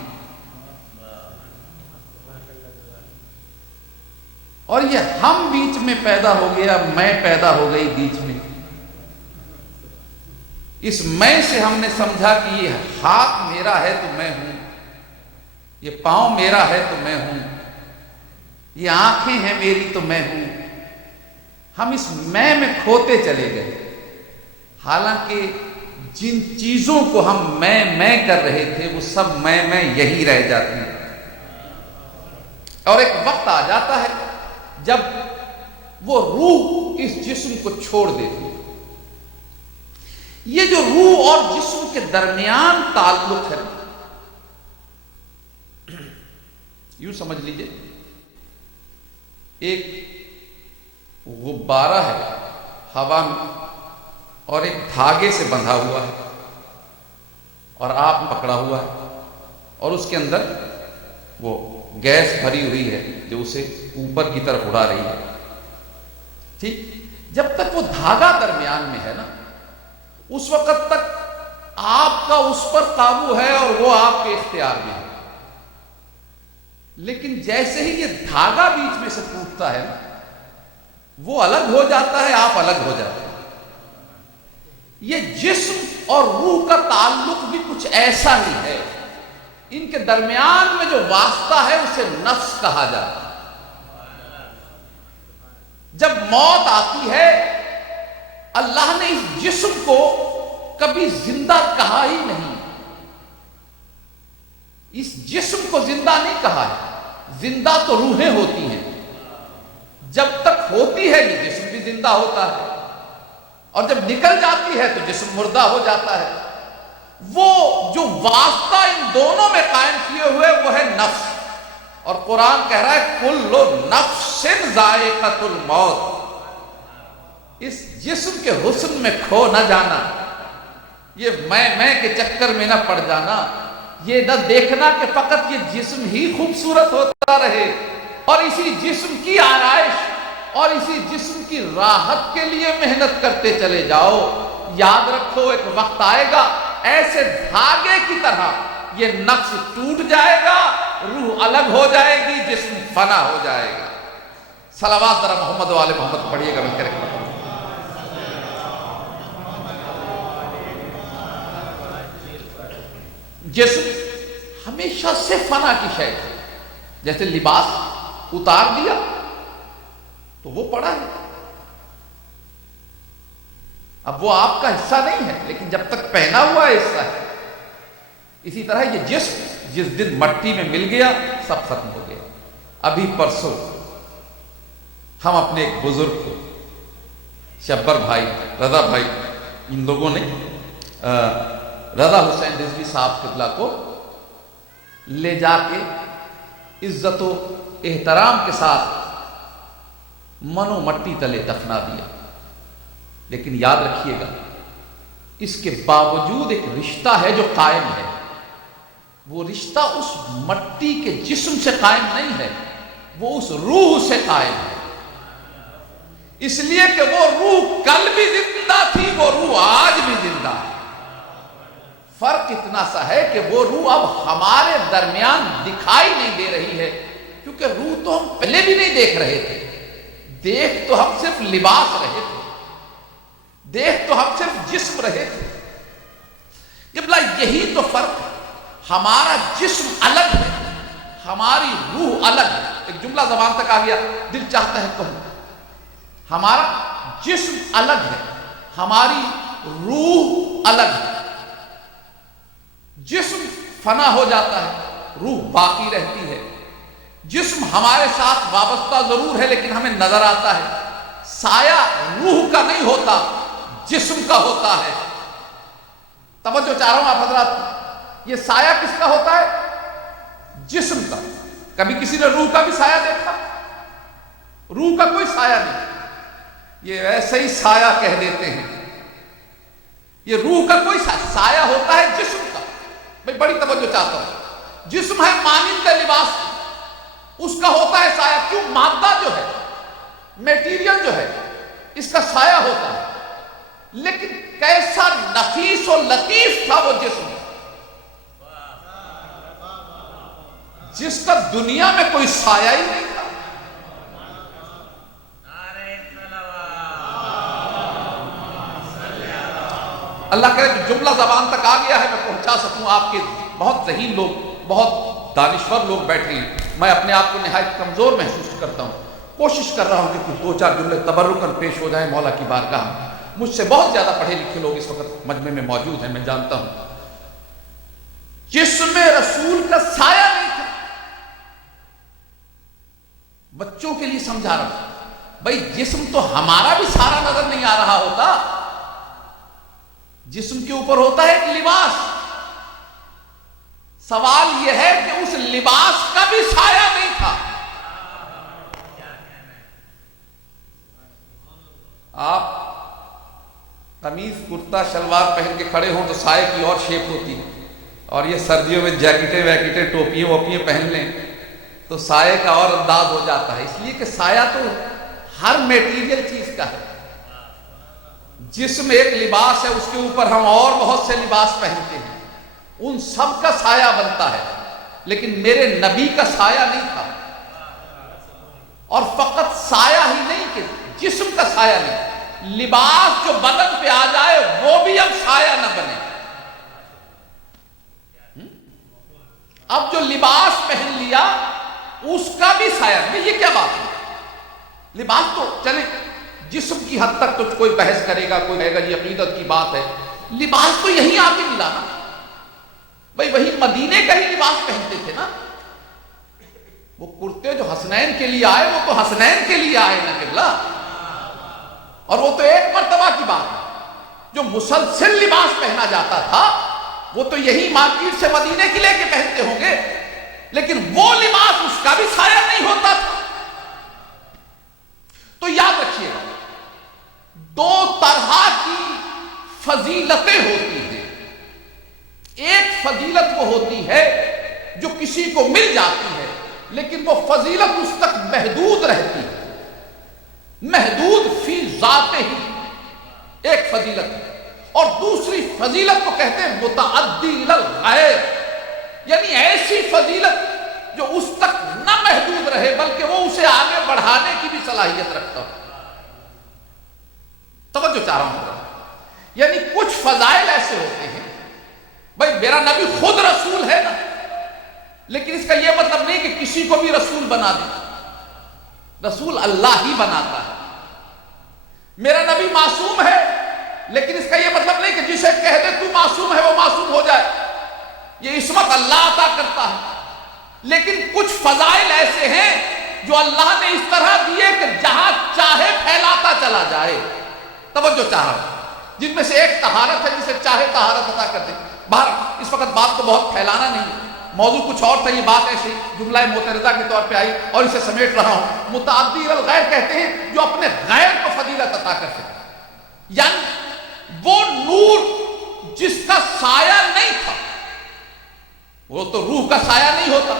اور یہ ہم بیچ میں پیدا ہو گیا، میں پیدا ہو گئی بیچ میں. اس میں سے ہم نے سمجھا کہ یہ ہاتھ میرا ہے تو میں ہوں، یہ پاؤں میرا ہے تو میں ہوں، یہ آنکھیں ہیں میری تو میں ہوں. ہم اس میں کھوتے چلے گئے، حالانکہ جن چیزوں کو ہم میں کر رہے تھے وہ سب میں یہی رہ جاتی. اور ایک وقت آ جاتا ہے جب وہ روح اس جسم کو چھوڑ دیتی. یہ جو روح اور جسم کے درمیان تعلق ہے، یوں سمجھ لیجئے ایک غبارہ ہے ہوا میں، اور ایک دھاگے سے بندھا ہوا ہے، اور آپ پکڑا ہوا ہے، اور اس کے اندر وہ گیس بھری ہوئی ہے جو اسے اوپر کی طرف اڑا رہی ہے. ٹھیک، جب تک وہ دھاگا درمیان میں ہے نا، اس وقت تک آپ کا اس پر قابو ہے اور وہ آپ کے اختیار میں ہے. لیکن جیسے ہی یہ دھاگا بیچ میں سے ٹوٹتا ہے، وہ الگ ہو جاتا ہے، آپ الگ ہو جاتے ہیں. یہ جسم اور روح کا تعلق بھی کچھ ایسا ہی ہے. ان کے درمیان میں جو واسطہ ہے اسے نفس کہا جاتا ہے. جب موت آتی ہے، اللہ نے اس جسم کو کبھی زندہ کہا ہی نہیں. اس جسم کو زندہ نہیں کہا ہے. زندہ تو روحیں ہوتی ہیں، جب تک ہوتی ہے یہ جسم بھی زندہ ہوتا ہے، اور جب نکل جاتی ہے تو جسم مردہ ہو جاتا ہے. وہ جو واسطہ ان دونوں میں قائم کیے ہوئے وہ ہے نفس. اور قرآن کہہ رہا ہے کل نفس ذائقۃ الموت. اس جسم کے حسن میں کھو نہ جانا، یہ میں کے چکر میں نہ پڑ جانا، یہ نہ دیکھنا کہ فقط یہ جسم ہی خوبصورت ہوتا رہے، اور اسی جسم کی آرائش اور اسی جسم کی راحت کے لیے محنت کرتے چلے جاؤ. یاد رکھو ایک وقت آئے گا ایسے دھاگے کی طرح یہ نفس ٹوٹ جائے گا، روح الگ ہو جائے گی، جسم فنا ہو جائے گا. صلوات ذرا محمد و آل محمد پڑھیے گا مل کر. جسم ہمیشہ سے فنا کی شے ہے. جیسے لباس اتار دیا تو وہ پڑا ہے، اب وہ آپ کا حصہ نہیں ہے لیکن جب تک پہنا ہوا حصہ ہے. اسی طرح یہ جسم جس دن مٹی میں مل گیا سب ختم ہو گیا. ابھی پرسوں ہم اپنے ایک بزرگ کو شبر بھائی رضا بھائی ان لوگوں نے رضا حسین رضوی صاحب قبلہ کو لے جا کے عزت و احترام کے ساتھ منو مٹی تلے دفنا دیا. لیکن یاد رکھیے گا اس کے باوجود ایک رشتہ ہے جو قائم ہے. وہ رشتہ اس مٹی کے جسم سے قائم نہیں ہے, وہ اس روح سے قائم ہے. اس لیے کہ وہ روح کل بھی زندہ تھی, وہ روح آج بھی زندہ ہے. فرق اتنا سا ہے کہ وہ روح اب ہمارے درمیان دکھائی نہیں دے رہی ہے, کیونکہ روح تو ہم پہلے بھی نہیں دیکھ رہے تھے. دیکھ تو ہم صرف لباس رہے تھے, دیکھ تو ہم صرف جسم رہے تھے. قبلہ یہی تو فرق ہے. ہمارا جسم الگ ہے, ہماری روح الگ ہے. ایک جملہ زبان تک آ گیا, دل چاہتا ہے کہوں. ہمارا جسم الگ ہے, ہماری روح الگ ہے. جسم فنا ہو جاتا ہے, روح باقی رہتی ہے. جسم ہمارے ساتھ وابستہ ضرور ہے لیکن ہمیں نظر آتا ہے. سایہ روح کا نہیں ہوتا, جسم کا ہوتا ہے. توجہ چاہ رہا ہوں آپ حضرات, یہ سایہ کس کا ہوتا ہے؟ جسم کا. کبھی کسی نے روح کا بھی سایہ دیکھا؟ روح کا کوئی سایہ نہیں. یہ ایسے ہی سایہ کہہ دیتے ہیں. یہ روح کا کوئی سایہ ہوتا ہے جسم کا. میں بڑی توجہ چاہتا ہوں. جسم ہے مانند لباس, اس کا ہوتا ہے سایہ. کیوں؟ مادہ جو ہے, میٹیریل جو ہے, اس کا سایہ ہوتا ہے. لیکن کیسا نفیس و لطیف تھا وہ جسم, جس کا دنیا میں کوئی سایہ ہی نہیں تھا. اللہ کرے کہ جملہ زبان تک آ گیا ہے, میں پہنچا سکوں. آپ کے بہت ذہین لوگ, بہت دانشور لوگ بیٹھے ہیں. میں اپنے آپ کو نہایت کمزور محسوس کرتا ہوں. کوشش کر رہا ہوں کہ کچھ دو چار جملے تبرکاً پیش ہو جائیں مولا کی بارگاہ میں. مجھ سے بہت زیادہ پڑھے لکھے لوگ اس وقت مجمع میں موجود ہیں, میں جانتا ہوں. جسم رسول کا سایہ نہیں تھا. بچوں کے لیے سمجھا رہا ہوں, بھائی جسم تو ہمارا بھی سارا نظر نہیں آ رہا ہوتا. جسم کے اوپر ہوتا ہے ایک لباس. سوال یہ ہے کہ اس لباس کا بھی سایہ نہیں تھا. آپ قمیض کرتا شلوار پہن کے کھڑے ہوں تو سائے کی اور شیپ ہوتی ہے, اور یہ سردیوں میں جیکٹیں ویکٹیں ٹوپیاں ووپیاں پہن لیں تو سائے کا اور انداز ہو جاتا ہے. اس لیے کہ سایہ تو ہر میٹیریل چیز کا ہے. جسم ایک لباس ہے, اس کے اوپر ہم اور بہت سے لباس پہنتے ہیں, ان سب کا سایہ بنتا ہے. لیکن میرے نبی کا سایہ نہیں تھا. اور فقط سایہ ہی نہیں کہ جسم کا سایہ نہیں, لباس جو بدن پہ آ جائے وہ بھی اب سایہ نہ بنے. اب جو لباس پہن لیا اس کا بھی سایہ نہیں. یہ کیا بات ہے؟ لباس تو چلے جسم کی حد تک تو کوئی بحث کرے گا, کوئی کہے گا یہ عقیدت کی بات ہے. لباس تو یہیں آ کے ملا نا بھائی, وہی مدینے کا ہی لباس پہنتے تھے نا. وہ کرتے جو حسنین کے لیے آئے وہ تو حسنین کے لیے آئے نا قبلہ. اور وہ تو ایک مرتبہ کی بات ہے. جو مسلسل لباس پہنا جاتا تھا وہ تو یہی مارکیٹ سے مدینے کی لے کے پہنتے ہوں گے, لیکن وہ لباس اس کا بھی سایہ نہیں ہوتا تھا. تو یاد رکھیے گا, دو طرح کی فضیلتیں ہوتی ہیں. ایک فضیلت وہ ہوتی ہے جو کسی کو مل جاتی ہے لیکن وہ فضیلت اس تک محدود رہتی ہے, محدود فی ذات ہی. ایک فضیلت ہے. اور دوسری فضیلت کو کہتے ہیں متعدی الی الغیر, یعنی ایسی فضیلت جو اس تک نہ محدود رہے بلکہ وہ اسے آگے بڑھانے کی بھی صلاحیت رکھتا ہو. توجہ چاہ رہا ہوں. یعنی کچھ فضائل ایسے ہوتے ہیں, بھائی میرا نبی خود رسول ہے نا, لیکن اس کا یہ مطلب نہیں کہ کسی کو بھی رسول بنا دے. رسول اللہ ہی بناتا ہے. میرا نبی معصوم ہے, لیکن اس کا یہ مطلب نہیں کہ جسے کہہ دے تو معصوم ہے وہ معصوم ہو جائے. یہ عصمت اللہ عطا کرتا ہے. لیکن کچھ فضائل ایسے ہیں جو اللہ نے اس طرح دیے کہ جہاں چاہے پھیلاتا چلا جائے. توجہ چاہ رہا ہوں. جن میں سے ایک طہارت ہے، جسے چاہے طہارت عطا کر دے. باہر اس وقت بات کو بہت پھیلانا نہیں ہے، موضوع کچھ اور تھا، یہ بات ایسی جملہ معترضہ کے طور پہ آئی اور اسے سمیٹ رہا ہوں. متعدی الغیر کہتے ہیں جو اپنے غیر کو فضیلت عطا کر سکے. یعنی وہ نور جس کا سایہ نہیں تھا، وہ تو روح کا سایہ نہیں ہوتا،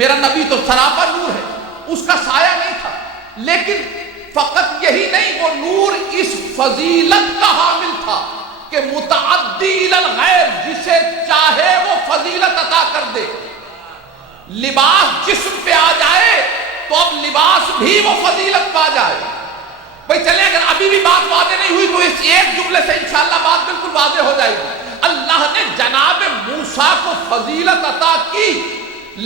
میرا نبی تو سراپا نور ہے، اس کا سایہ نہیں تھا. لیکن فقط یہی نہیں، وہ نور اس فضیلت کا حامل تھا کہ متعدی الغیر، جسے چاہے وہ فضیلت عطا کر دے. لباس جسم پہ آ جائے تو اب لباس بھی وہ فضیلت پا جائے. بھئی چلیں اگر ابھی بھی بات واضح نہیں ہوئی تو اس ایک جملے سے انشاءاللہ بات بالکل واضح ہو جائے گی. اللہ نے جناب موسیٰ کو فضیلت عطا کی،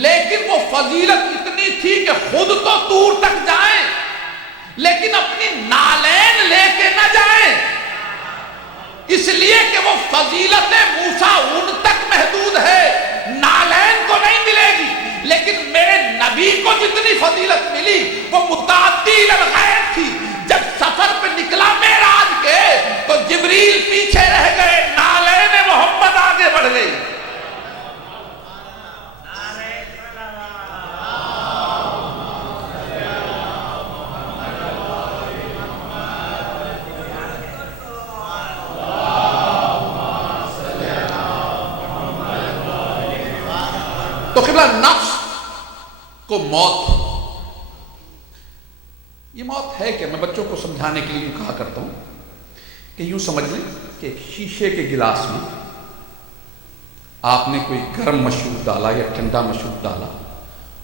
لیکن وہ فضیلت اتنی تھی کہ خود تو دور تک جائیں لیکن اپنی نالین لے کے نہ جائیں، اس لیے کہ وہ فضیلت موسیٰ ان تک محدود ہے، نالین کو نہیں ملے گی. لیکن میرے نبی کو جتنی فضیلت ملی وہ متعدی الغیر تھی. جب سفر پہ نکلا معراج کے تو جبریل پیچھے رہ گئے، نالین محمد آگے بڑھ گئی. تو قبلہ نفس کو موت، یہ موت ہے کہ میں بچوں کو سمجھانے کے لیے یوں کہا کرتا ہوں کہ یوں سمجھ لیں کہ ایک شیشے کے گلاس میں آپ نے کوئی گرم مشروب ڈالا یا ٹھنڈا مشروب ڈالا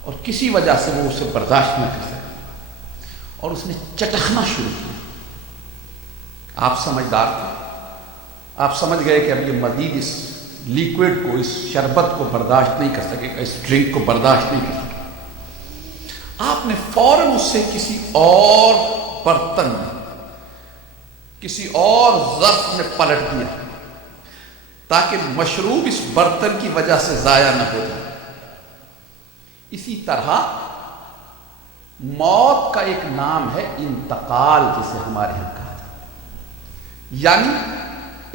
اور کسی وجہ سے وہ اسے برداشت نہ کر سکے اور اس نے چٹکنا شروع کیا. آپ سمجھدار تھے، آپ سمجھ گئے کہ اب یہ مزید اس لیکوڈ کو، اس شربت کو برداشت نہیں کر سکے گا، اس ڈرنک کو برداشت نہیں کر سکے. آپ نے فوراً اس سے کسی اور برتن میں، کسی اور ظرف میں پلٹ دیا تاکہ مشروب اس برتن کی وجہ سے ضائع نہ ہو جائے. اسی طرح موت کا ایک نام ہے انتقال، جسے ہمارے یہاں کہا جاتا ہے. یعنی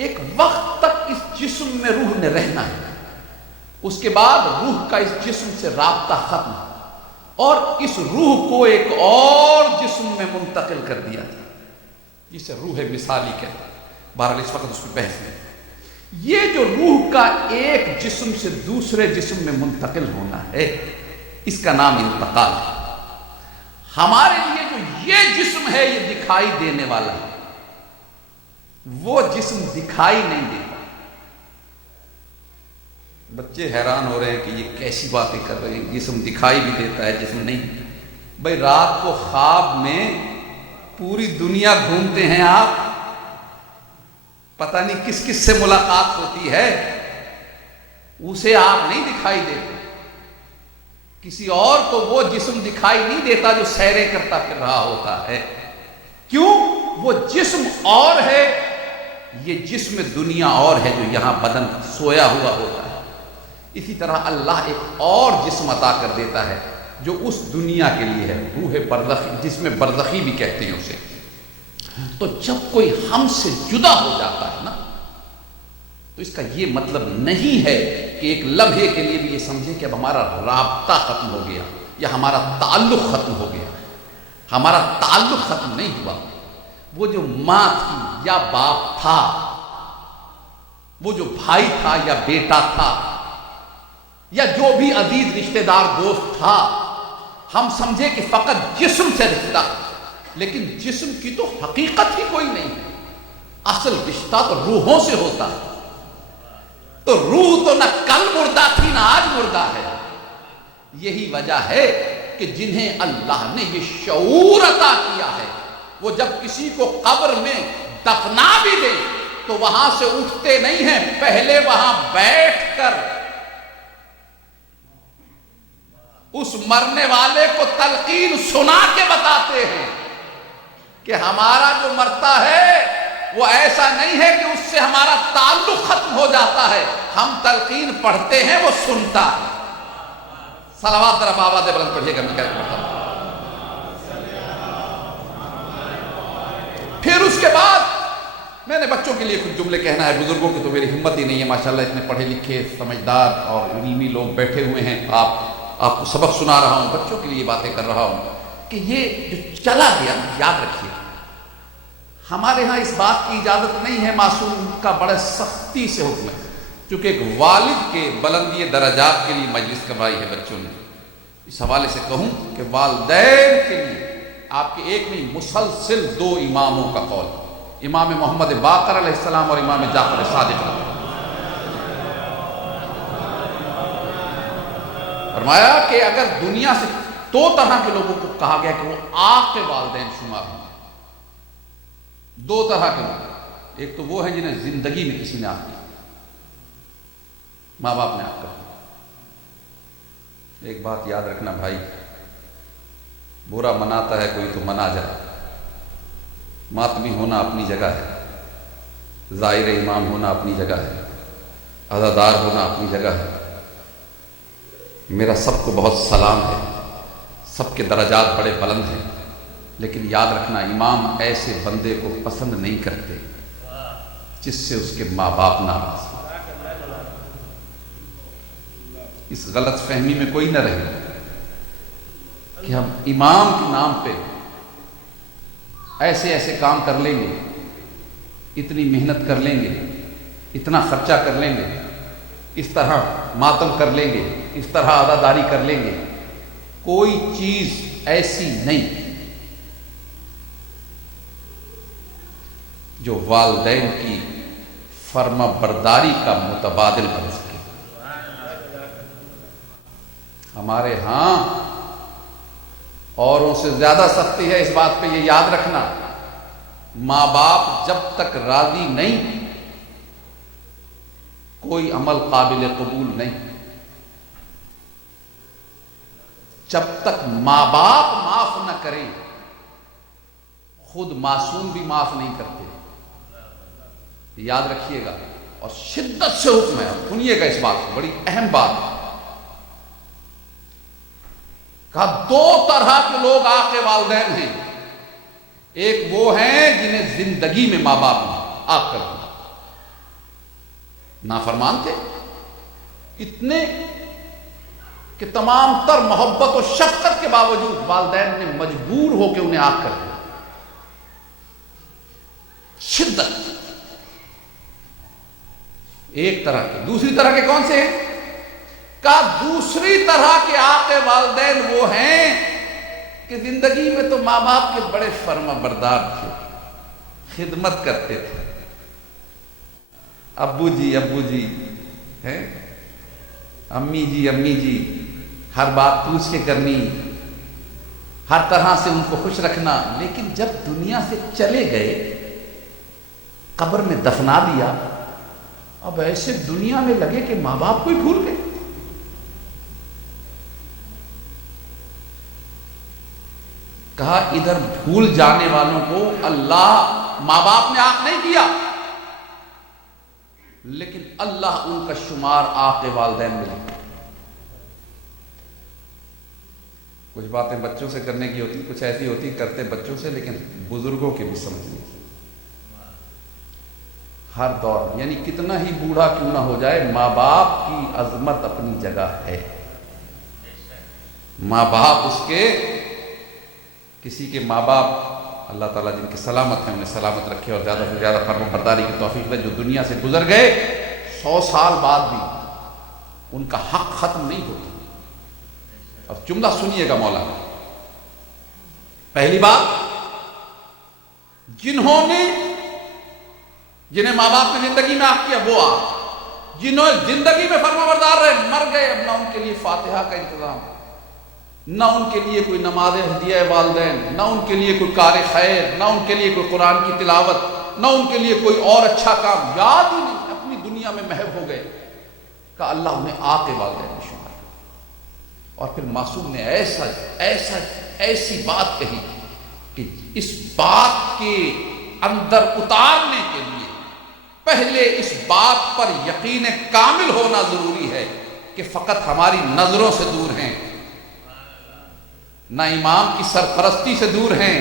ایک وقت تک اس جسم میں روح نے رہنا ہے، اس کے بعد روح کا اس جسم سے رابطہ ختم اور اس روح کو ایک اور جسم میں منتقل کر دیا تھا، جسے روح مثالی کہتے ہیں. بہرحال اس وقت اس میں بحث ہے. یہ جو روح کا ایک جسم سے دوسرے جسم میں منتقل ہونا ہے، اس کا نام انتقال ہے. ہمارے لیے جو یہ جسم ہے یہ دکھائی دینے والا ہے، وہ جسم دکھائی نہیں دیتا. بچے حیران ہو رہے ہیں کہ یہ کیسی باتیں کر رہے ہیں، جسم دکھائی بھی دیتا ہے جسم نہیں. بھئی رات کو خواب میں پوری دنیا گھومتے ہیں آپ، پتہ نہیں کس کس سے ملاقات ہوتی ہے، اسے آپ نہیں دکھائی دیتے. کسی اور کو وہ جسم دکھائی نہیں دیتا جو سیریں کرتا پھر رہا ہوتا ہے. کیوں؟ وہ جسم اور ہے، یہ جسم دنیا اور ہے جو یہاں بدن سویا ہوا ہوتا ہے. اسی طرح اللہ ایک اور جسم عطا کر دیتا ہے جو اس دنیا کے لیے ہے، روح برزخی، جس میں برزخی بھی کہتے ہیں اسے. تو جب کوئی ہم سے جدا ہو جاتا ہے نا، تو اس کا یہ مطلب نہیں ہے کہ ایک لمحے کے لیے بھی یہ سمجھے کہ اب ہمارا رابطہ ختم ہو گیا یا ہمارا تعلق ختم ہو گیا. ہمارا تعلق ختم نہیں ہوا. وہ جو ماں تھی یا باپ تھا، وہ جو بھائی تھا یا بیٹا تھا، یا جو بھی عزیز رشتہ دار دوست تھا، ہم سمجھے کہ فقط جسم سے رشتہ، لیکن جسم کی تو حقیقت ہی کوئی نہیں. اصل رشتہ تو روحوں سے ہوتا ہے. تو روح تو نہ کل مردہ تھی نہ آج مردہ ہے. یہی وجہ ہے کہ جنہیں اللہ نے یہ شعور عطا کیا ہے، وہ جب کسی کو قبر میں دفنا بھی دے تو وہاں سے اٹھتے نہیں ہیں، پہلے وہاں بیٹھ کر اس مرنے والے کو تلقین سنا کے بتاتے ہیں کہ ہمارا جو مرتا ہے وہ ایسا نہیں ہے کہ اس سے ہمارا تعلق ختم ہو جاتا ہے، ہم تلقین پڑھتے ہیں، وہ سنتا ہے۔ صلوات ذرا آواز بلند پڑھیے گا، میں کہہ پڑھتا ہوں۔ پھر اس کے بعد میں نے بچوں کے لیے کچھ جملے کہنا ہے، بزرگوں کی تو میری ہمت ہی نہیں ہے، ماشاءاللہ اتنے پڑھے لکھے سمجھدار اور علمی لوگ بیٹھے ہوئے ہیں، آپ کو سبق سنا رہا ہوں، بچوں کے لیے باتیں کر رہا ہوں کہ یہ جو چلا گیا یاد رکھیے، ہمارے ہاں اس بات کی اجازت نہیں ہے، معصوم کا بڑے سختی سے حکم ہے، چونکہ ایک والد کے بلندی درجات کے لیے مجلس کروائی ہے بچوں نے، اس حوالے سے کہوں کہ والدین کے لیے آپ کے ایک نہیں مسلسل 2 اماموں کا قول، امام محمد باقر علیہ السلام اور امام جعفر صادق علیہ السلام، فرمایا کہ اگر دنیا سے 2 طرح کے لوگوں کو کہا گیا کہ وہ آق کے والدین شمار ہوں، 2 طرح کے لوگ، ایک تو وہ ہیں جنہیں زندگی میں کسی نے آق کیا، ماں باپ نے آق کر دیا۔ ایک بات یاد رکھنا بھائی، برا مناتا ہے کوئی تو منا جائے، ماتمی ہونا اپنی جگہ ہے، ظاہر امام ہونا اپنی جگہ ہے، عزادار ہونا اپنی جگہ ہے، میرا سب کو بہت سلام ہے، سب کے درجات بڑے بلند ہیں، لیکن یاد رکھنا امام ایسے بندے کو پسند نہیں کرتے جس سے اس کے ماں باپ ناراض ہوں۔ اس غلط فہمی میں کوئی نہ رہے کہ ہم امام کے نام پہ ایسے ایسے کام کر لیں گے، اتنی محنت کر لیں گے، اتنا خرچہ کر لیں گے، اس طرح ماتم کر لیں گے، اس طرح عزاداری کر لیں گے، کوئی چیز ایسی نہیں جو والدین کی فرما برداری کا متبادل بن سکے۔ ہمارے ہاں اوروں سے زیادہ سختی ہے اس بات پہ، یہ یاد رکھنا، ماں باپ جب تک راضی نہیں کوئی عمل قابل قبول نہیں، جب تک ماں باپ معاف نہ کریں خود معصوم بھی معاف نہیں کرتے، یاد رکھیے گا، اور شدت سے حکم ہے، سنیے گا اس بات کو، بڑی اہم بات ہے، کہا 2 طرح کے لوگ آق والدین ہیں، ایک وہ ہیں جنہیں زندگی میں ماں باپ نے آق کر دیا، نافرمان تھے اتنے کہ تمام تر محبت و شفقت کے باوجود والدین نے مجبور ہو کے انہیں آق کر دیا، شدت۔ ایک طرح کے، دوسری طرح کے کون سے ہیں؟ کہا دوسری طرح کے آق والدین وہ ہیں کہ زندگی میں تو ماں باپ کے بڑے فرما بردار تھے، خدمت کرتے تھے، ابو جی ہیں، امی جی، ہر بات پوچھ کے کرنی، ہر طرح سے ان کو خوش رکھنا، لیکن جب دنیا سے چلے گئے، قبر میں دفنا دیا، اب ایسے دنیا میں لگے کہ ماں باپ کو ہی بھول گئے۔ کہا ادھر بھول جانے والوں کو اللہ ماں باپ نے آق نہیں کیا، لیکن اللہ ان کا شمار آق والدین میں لے۔ کچھ باتیں بچوں سے کرنے کی ہوتی، کچھ ایسی ہوتی کرتے بچوں سے، لیکن بزرگوں کے بھی سمجھنے کی، ہر دور، یعنی کتنا ہی بوڑھا کیوں نہ ہو جائے، ماں باپ کی عظمت اپنی جگہ ہے، ماں باپ اس کے، کسی کے ماں باپ اللہ تعالیٰ جن کے سلامت ہیں انہیں سلامت رکھے اور زیادہ سے زیادہ فرما برداری کی توفیق دے، جو دنیا سے گزر گئے 100 سال بعد بھی ان کا حق ختم نہیں ہوتا۔ اور جملہ سنیے گا مولا کا، پہلی بات، جنہیں ماں باپ نے زندگی میں آق کیا وہ آق، جنہوں زندگی میں فرما بردار رہے مر گئے، اب نہ ان کے لیے فاتحہ کا انتظام، نہ ان کے لیے کوئی نماز ہدیہ والدین، نہ ان کے لیے کوئی کار خیر، نہ ان کے لیے کوئی قرآن کی تلاوت، نہ ان کے لیے کوئی اور اچھا کام، یاد ہی نہیں، اپنی دنیا میں محو ہو گئے، کہ اللہ انہیں آق والدین میں شمار۔ اور پھر معصوم نے ایسی بات کہی کہ اس بات کے اندر اتارنے کے لیے پہلے اس بات پر یقین کامل ہونا ضروری ہے کہ فقط ہماری نظروں سے دور ہیں، نہ امام کی سرپرستی سے دور ہیں،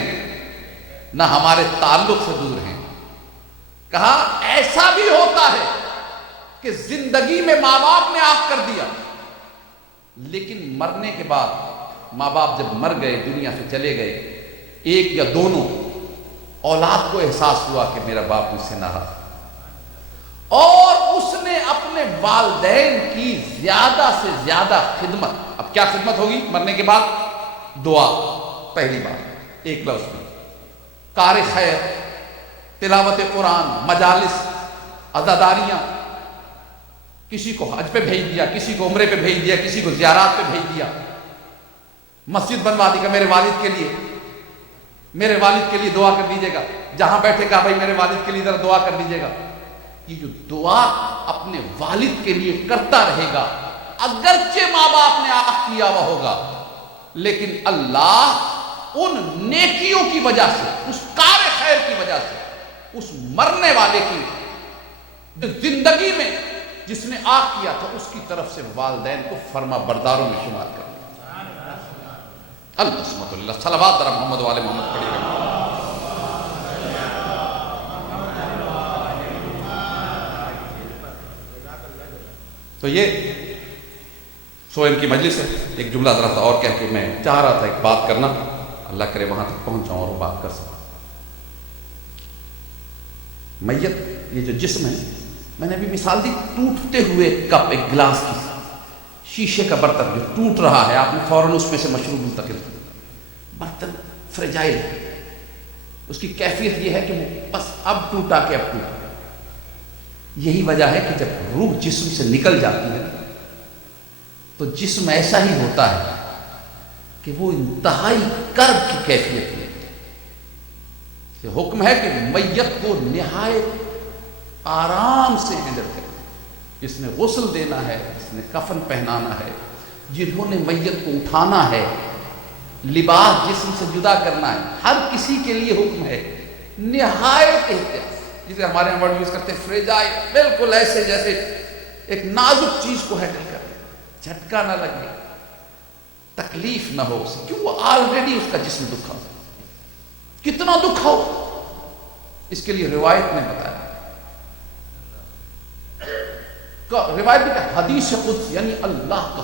نہ ہمارے تعلق سے دور ہیں۔ کہا ایسا بھی ہوتا ہے کہ زندگی میں ماں باپ نے آنکھ کر دیا، لیکن مرنے کے بعد ماں باپ جب مر گئے، دنیا سے چلے گئے، ایک یا دونوں اولاد کو احساس ہوا کہ میرا باپ مجھ سے ناراض، اور اس نے اپنے والدین کی زیادہ سے زیادہ خدمت۔ اب کیا خدمت ہوگی مرنے کے بعد؟ دعا، پہلی بات، ایک لفظ میں کار خیر، تلاوت قرآن، مجالس، عزاداریاں، کسی کو حج پہ بھیج دیا، کسی کو عمرے پہ بھیج دیا، کسی کو زیارات پہ بھیج دیا، مسجد بنوا دی کہ میرے والد کے لیے دعا کر دیجیے گا، جہاں بیٹھے کہا بھائی میرے والد کے لیے ذرا دعا کر دیجیے گا۔ یہ جو دعا اپنے والد کے لیے کرتا رہے گا، اگرچہ ماں باپ نے آنکھ کیا ہوا ہوگا، لیکن اللہ ان نیکیوں کی وجہ سے، اس کار خیر کی وجہ سے، اس مرنے والے کی زندگی میں جس نے آنکھ کیا تھا، اس کی طرف سے والدین کو فرما برداروں میں شمار کر دیا۔ اللہ صلوات علی محمد والے محمد پڑھیے گا۔ تو یہ سوئم کی مجلس ہے۔ ایک جملہ ذرا سا اور کہہ کے میں چاہ رہا تھا ایک بات کرنا، اللہ کرے وہاں تک پہنچ جاؤں اور وہ بات کر سکوں۔ میت یہ جو جسم ہے، میں نے ابھی مثال دی ٹوٹتے ہوئے کپ، ایک گلاس کی، شیشے کا برتن جو ٹوٹ رہا ہے، آپ نے فوراً اس میں سے مشروب منتقل کیا، برتن فریجائل ہے، اس کی کیفیت یہ ہے کہ وہ بس اب ٹوٹا کہ اب ٹوٹا۔ یہی وجہ ہے کہ جب روح جسم سے نکل جاتی ہے تو جسم ایسا ہی ہوتا ہے کہ وہ انتہائی کرب کی کیفیت میں، حکم ہے کہ میت کو نہایت آرام سے ہینڈل کرے، جس نے غسل دینا ہے، جس نے کفن پہنانا ہے، جنہوں نے میت کو اٹھانا ہے، لباس جسم سے جدا کرنا ہے، ہر کسی کے لیے حکم ہے نہایت احتیاط، جسے ہمارے یہاں ورڈ یوز کرتے ہیں فریجائل، بالکل ایسے جیسے ایک نازک چیز کو ہینڈل کرے، جھٹکا نہ لگے، تکلیف نہ ہو اسے، کیوں وہ آلریڈی اس کا جسم دکھا ہو، کتنا دکھ ہو، اس کے لیے روایت نے بتایا، روایت میں کہ حدیث قدسی یعنی اللہ کا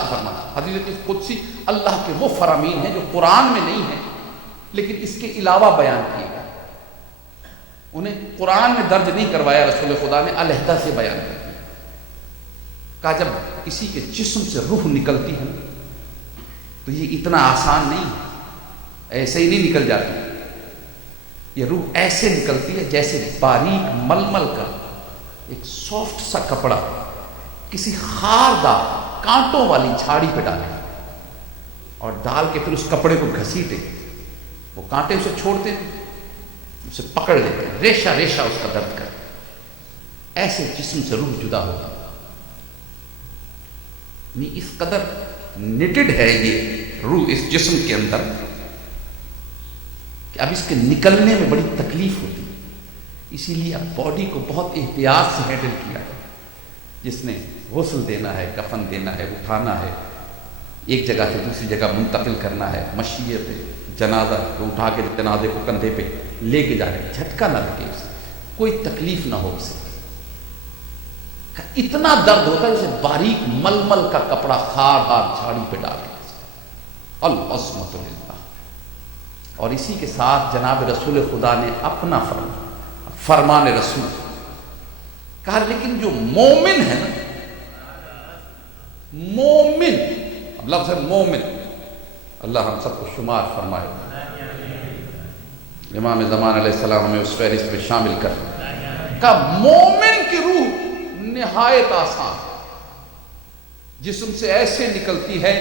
فرمان، حدیث قدسی اللہ کے وہ فرامین ہیں جو قرآن میں نہیں ہیں لیکن اس کے علاوہ بیان کیے گئے، انہیں قرآن میں درج نہیں کروایا، رسول خدا نے علیحدہ سے بیان کر دیا۔ کہا جب کسی کے جسم سے روح نکلتی ہے تو یہ اتنا آسان نہیں ہے، ایسے ہی نہیں نکل جاتی، یہ روح ایسے نکلتی ہے جیسے باریک ململ کا ایک سافٹ سا کپڑا کسی خاردار کانٹوں والی جھاڑی پہ ڈالے اور ڈال کے پھر اس کپڑے کو گھسیٹے، وہ کانٹے اسے چھوڑتے ہیں، اسے پکڑ لیتے ہیں، ریشہ ریشہ اس کا درد کرتے، ایسے جسم سے روح جدا ہوگا، اس قدر نٹڈ ہے یہ روح اس جسم کے اندر کہ اب اس کے نکلنے میں بڑی تکلیف ہوتی ہے، اسی لیے اب باڈی کو بہت احتیاط سے ہینڈل کیا ہے، جس نے غسل دینا ہے، کفن دینا ہے، اٹھانا ہے، ایک جگہ سے دوسری جگہ منتقل کرنا ہے، مشیے پہ جنازہ کو اٹھا کے جنازے کو کندھے پہ لے کے جا رہے، جھٹکا نہ لگے اسے، کوئی تکلیف نہ ہو اسے، اتنا درد ہوتا ہے جیسے باریک ململ کا کپڑا خاردار جھاڑی پہ ڈال کے، العظمۃ للہ۔ اور اسی کے ساتھ جناب رسول خدا نے اپنا فرمان رسول کہا، لیکن جو مومن ہے نا، مومن، اب لفظ ہے مومن، اللہ ہم سب کو شمار فرمائے، امام زمان علیہ السلام ہمیں اس فہرست میں شامل کر، کہا مومن کی روح نہایت آسان، جسم سے ایسے نکلتی ہے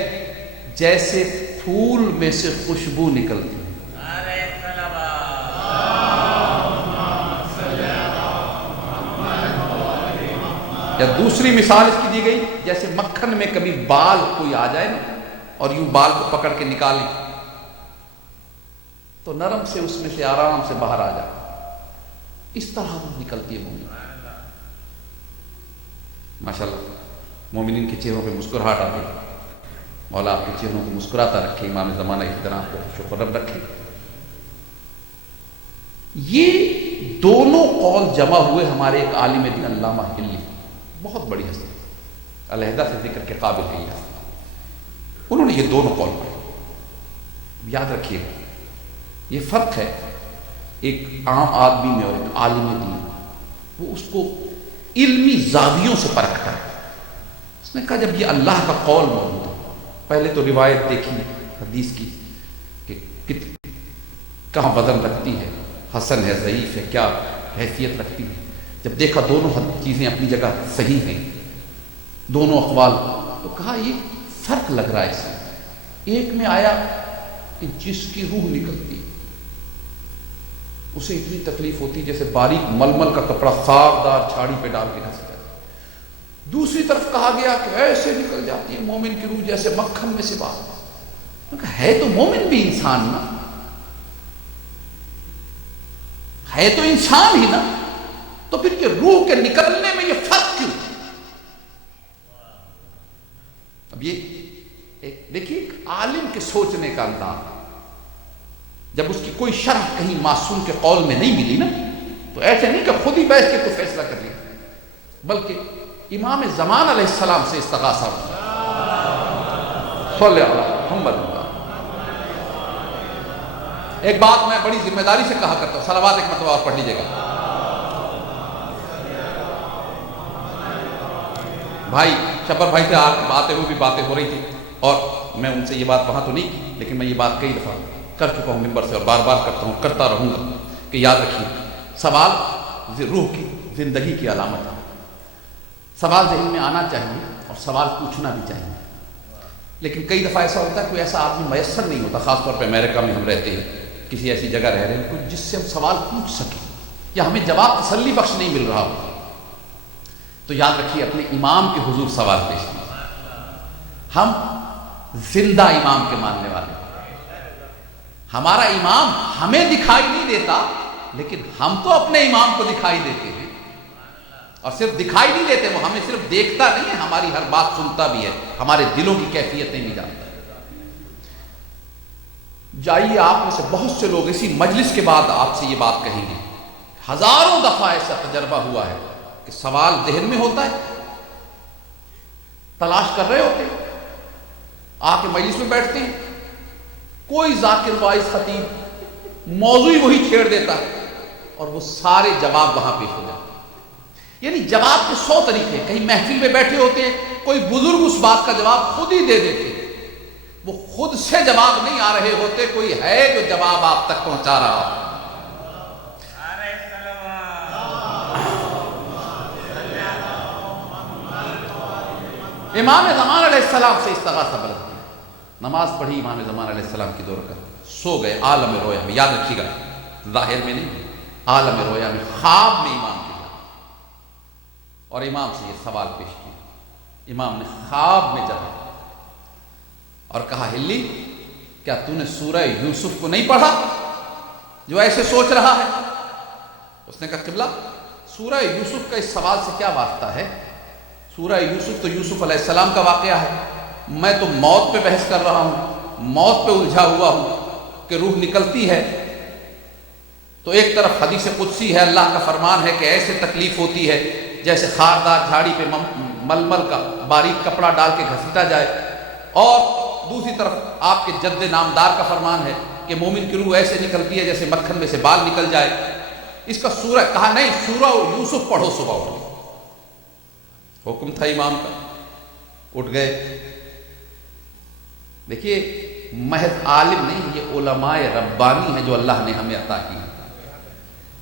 جیسے پھول میں سے خوشبو نکلتی ہے۔ یا دوسری مثال اس کی دی گئی، جیسے مکھن میں کبھی بال کوئی آ جائے نا اور یوں بال کو پکڑ کے نکالیں تو نرم سے اس میں سے آرام سے باہر آ جائے. اس طرح روح نکلتی ہے مومن. ماشاءاللہ مومنین کے چہروں پہ مسکراہٹ آتی ہے. مولا آپ کے چہروں کو مسکراتا رکھے، امام زمانہ کی طرح کو شکرم رکھے. یہ دونوں قول جمع ہوئے ہمارے ایک عالم دین علامہ ہلی، بہت بڑی ہستی، علیحدہ سے ذکر کے قابل ہے یہ ہستی. انہوں نے یہ دونوں قول پڑھے. یاد رکھیے گا یہ فرق ہے ایک عام آدمی میں اور ایک عالم دین. وہ اس کو علمی زاویوں سے پرکھتا ہے. اس نے کہا جب یہ اللہ کا قول موجود ہے، پہلے تو روایت دیکھی حدیث کی کہ کہاں وزن رکھتی ہے، حسن ہے، ضعیف ہے، کیا حیثیت رکھتی ہے. جب دیکھا دونوں چیزیں اپنی جگہ صحیح ہیں، دونوں اقوال، تو کہا یہ فرق لگ رہا ہے اس میں. ایک میں آیا کہ جس کی روح نکلتی اسے اتنی تکلیف ہوتی جیسے باریک ململ کا کپڑا خاردار چھاڑی پہ ڈال کے گھس جاتا. دوسری طرف کہا گیا کہ ایسے نکل جاتی ہے مومن کی روح جیسے مکھن میں سے باہر. ہے تو مومن بھی انسان نا، ہے تو انسان ہی نا، تو پھر یہ روح کے نکلنے میں یہ فرق کیوں؟ اب یہ دیکھیے ایک عالم کے سوچنے کا انداز. جب اس کی کوئی شرح کہیں معصوم کے قول میں نہیں ملی نا، تو ایسے نہیں کہ خود ہی بیٹھ کے کوئی فیصلہ کر لیا، بلکہ امام زمان علیہ السلام سے استغاثہ ہوا. صلی اللہ علیہ محمد. ایک بات میں بڑی ذمہ داری سے کہا کرتا ہوں، صلوات ایک مرتبہ اور پڑھ لیجیے گا. بھائی شبر بھائی سے آپ آتے ہوئے بھی باتیں ہو رہی تھی، اور میں ان سے یہ بات وہاں تو نہیں کی، لیکن میں یہ بات کئی دفعہ کر چکا ہوں ممبر سے، اور بار بار کرتا ہوں، کرتا رہوں گا کہ یاد رکھیے سوال روح کی زندگی کی علامت ہے. سوال ذہن میں آنا چاہیے اور سوال پوچھنا بھی چاہیے. لیکن کئی دفعہ ایسا ہوتا ہے کوئی ایسا آدمی میسر نہیں ہوتا، خاص طور پہ امریکہ میں ہم رہتے ہیں، کسی ایسی جگہ رہ رہے ہیں کوئی جس سے ہم سوال پوچھ سکیں یا ہمیں جواب تسلی بخش نہیں مل رہا ہو، تو یاد رکھیے اپنے امام کے حضور سوال پیش کیجیے. ہم زندہ امام کے ماننے والے ہیں. ہمارا امام ہمیں دکھائی نہیں دیتا، لیکن ہم تو اپنے امام کو دکھائی دیتے ہیں. اور صرف دکھائی نہیں دیتے، وہ ہمیں صرف دیکھتا نہیں ہے، ہماری ہر بات سنتا بھی ہے، ہمارے دلوں کی کیفیتیں بھی جانتا ہے. جائیے آپ میں سے بہت سے لوگ اسی مجلس کے بعد آپ سے یہ بات کہیں گے، ہزاروں دفعہ ایسا تجربہ ہوا ہے کہ سوال ذہن میں ہوتا ہے، تلاش کر رہے ہوتے ہیں، آ کے مجلس میں بیٹھتے ہیں، کوئی ذاکر وائز خطیب موضوع ہی وہی چھیڑ دیتا ہے اور وہ سارے جواب وہاں پیش ہو جاتے ہیں. یعنی جواب کے 100 طریقے. کہیں محفل میں بیٹھے ہوتے ہیں، کوئی بزرگ اس بات کا جواب خود ہی دے دیتے ہیں، وہ خود سے جواب نہیں آ رہے ہوتے، کوئی ہے جو جواب آپ تک پہنچا رہا ہو. امام زمان علیہ السلام سے استغاثہ برت کی، نماز پڑھی امام زمان علیہ السلام کی 2 رکعت، سو گئے عالم رویا میں. یاد رکھیے گا ظاہر میں نہیں، عالم رویا میں، خواب میں امام کی، اور امام سے یہ سوال پیش کیا. امام نے خواب میں جواب اور کہا ہلی کیا تو نے سورہ یوسف کو نہیں پڑھا جو ایسے سوچ رہا ہے؟ اس نے کہا قبلہ سورہ یوسف کا اس سوال سے کیا واسطہ ہے؟ سورہ یوسف تو یوسف علیہ السلام کا واقعہ ہے، میں تو موت پہ بحث کر رہا ہوں، موت پہ الجھا ہوا ہوں کہ روح نکلتی ہے. تو ایک طرف حدیث قدسی ہے، اللہ کا فرمان ہے کہ ایسے تکلیف ہوتی ہے جیسے خاردار جھاڑی پہ ململ کا باریک کپڑا ڈال کے گھسیٹا جائے، اور دوسری طرف آپ کے جد نامدار کا فرمان ہے کہ مومن کی روح ایسے نکلتی ہے جیسے مکھن میں سے بال نکل جائے. اس کا سورہ کہا نہیں، سورہ یوسف پڑھو صبح اٹھ. حکم تھا امام کا، اٹھ گئے. دیکھیے محض عالم نہیں، یہ علماء ربانی ہیں جو اللہ نے ہمیں عطا کی.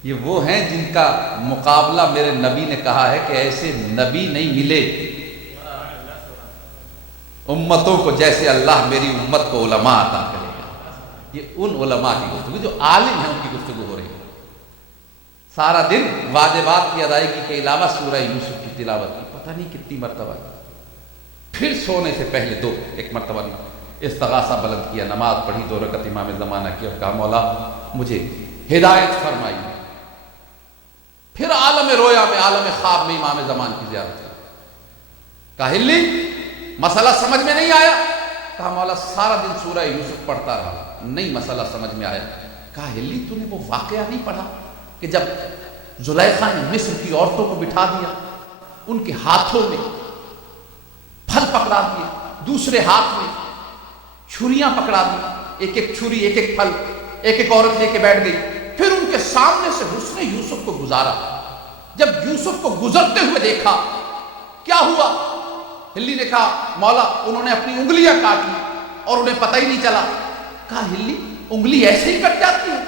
یہ وہ ہیں جن کا مقابلہ میرے نبی نے کہا ہے کہ ایسے نبی نہیں ملے امتوں کو جیسے اللہ میری امت کو علماء عطا کرے گا. یہ ان علماء کی گفتگو جو عالم ہیں ان کی گفتگو ہو رہی ہے. سارا دن واجبات کی ادائیگی کے علاوہ سورہ یوسف کی تلاوت کی، پتہ نہیں کتنی مرتبہ. پھر سونے سے پہلے ایک مرتبہ نہیں، استغاثہ بلند کیا، نماز پڑھی 2 رکعت امام زمانہ کی اور کہا مولا مجھے ہدایت فرمائی. پھر عالم رویا میں، عالم خواب میں امام زمان کی زیارت کی. کہا ہلی مسئلہ سمجھ میں نہیں آیا؟ کہا مولا سارا دن سورہ یوسف پڑھتا رہا، نہیں مسئلہ سمجھ میں آیا. کہا ہلی تو نے وہ واقعہ نہیں پڑھا کہ جب زلیخا نے مصر کی عورتوں کو بٹھا دیا، ان کے ہاتھوں میں پھل پکڑا دیے، دوسرے ہاتھ میں چھریاں پکڑا دی، ایک ایک چھری ایک ایک پھل ایک ایک عورت لے کے بیٹھ گئی. پھر ان کے سامنے سے حسن یوسف کو گزارا. جب یوسف کو گزرتے ہوئے دیکھا کیا ہوا؟ ہلی نے کہا مولا انہوں نے اپنی انگلیاں کاٹ لی اور انہیں پتہ ہی نہیں چلا. کہا ہلی انگلی ایسے ہی کٹ جاتی ہے،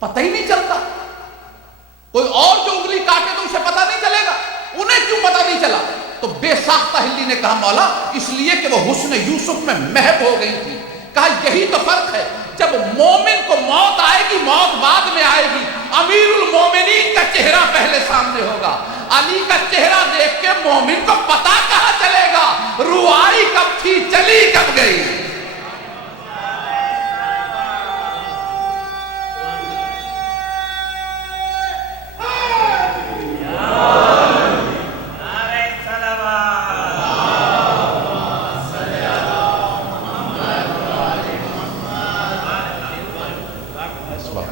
پتہ ہی نہیں چلتا؟ کوئی اور جو انگلی کاٹے تو اسے پتہ نہیں چلے گا، انہیں کیوں پتہ نہیں چلا؟ تو بے ساختہ ہلی نے کہا مولا اس لیے کہ وہ حسن یوسف میں محو ہو گئی تھی. کہا یہی تو فرق ہے، جب مومن کو موت آئے گی موت بعد میں آئے گی. امیر المومنین کا چہرہ پہلے سامنے ہوگا. علی کا چہرہ دیکھ کے مومن کو پتہ کہاں چلے گا روح آئی کب تھی چلی کب گئی.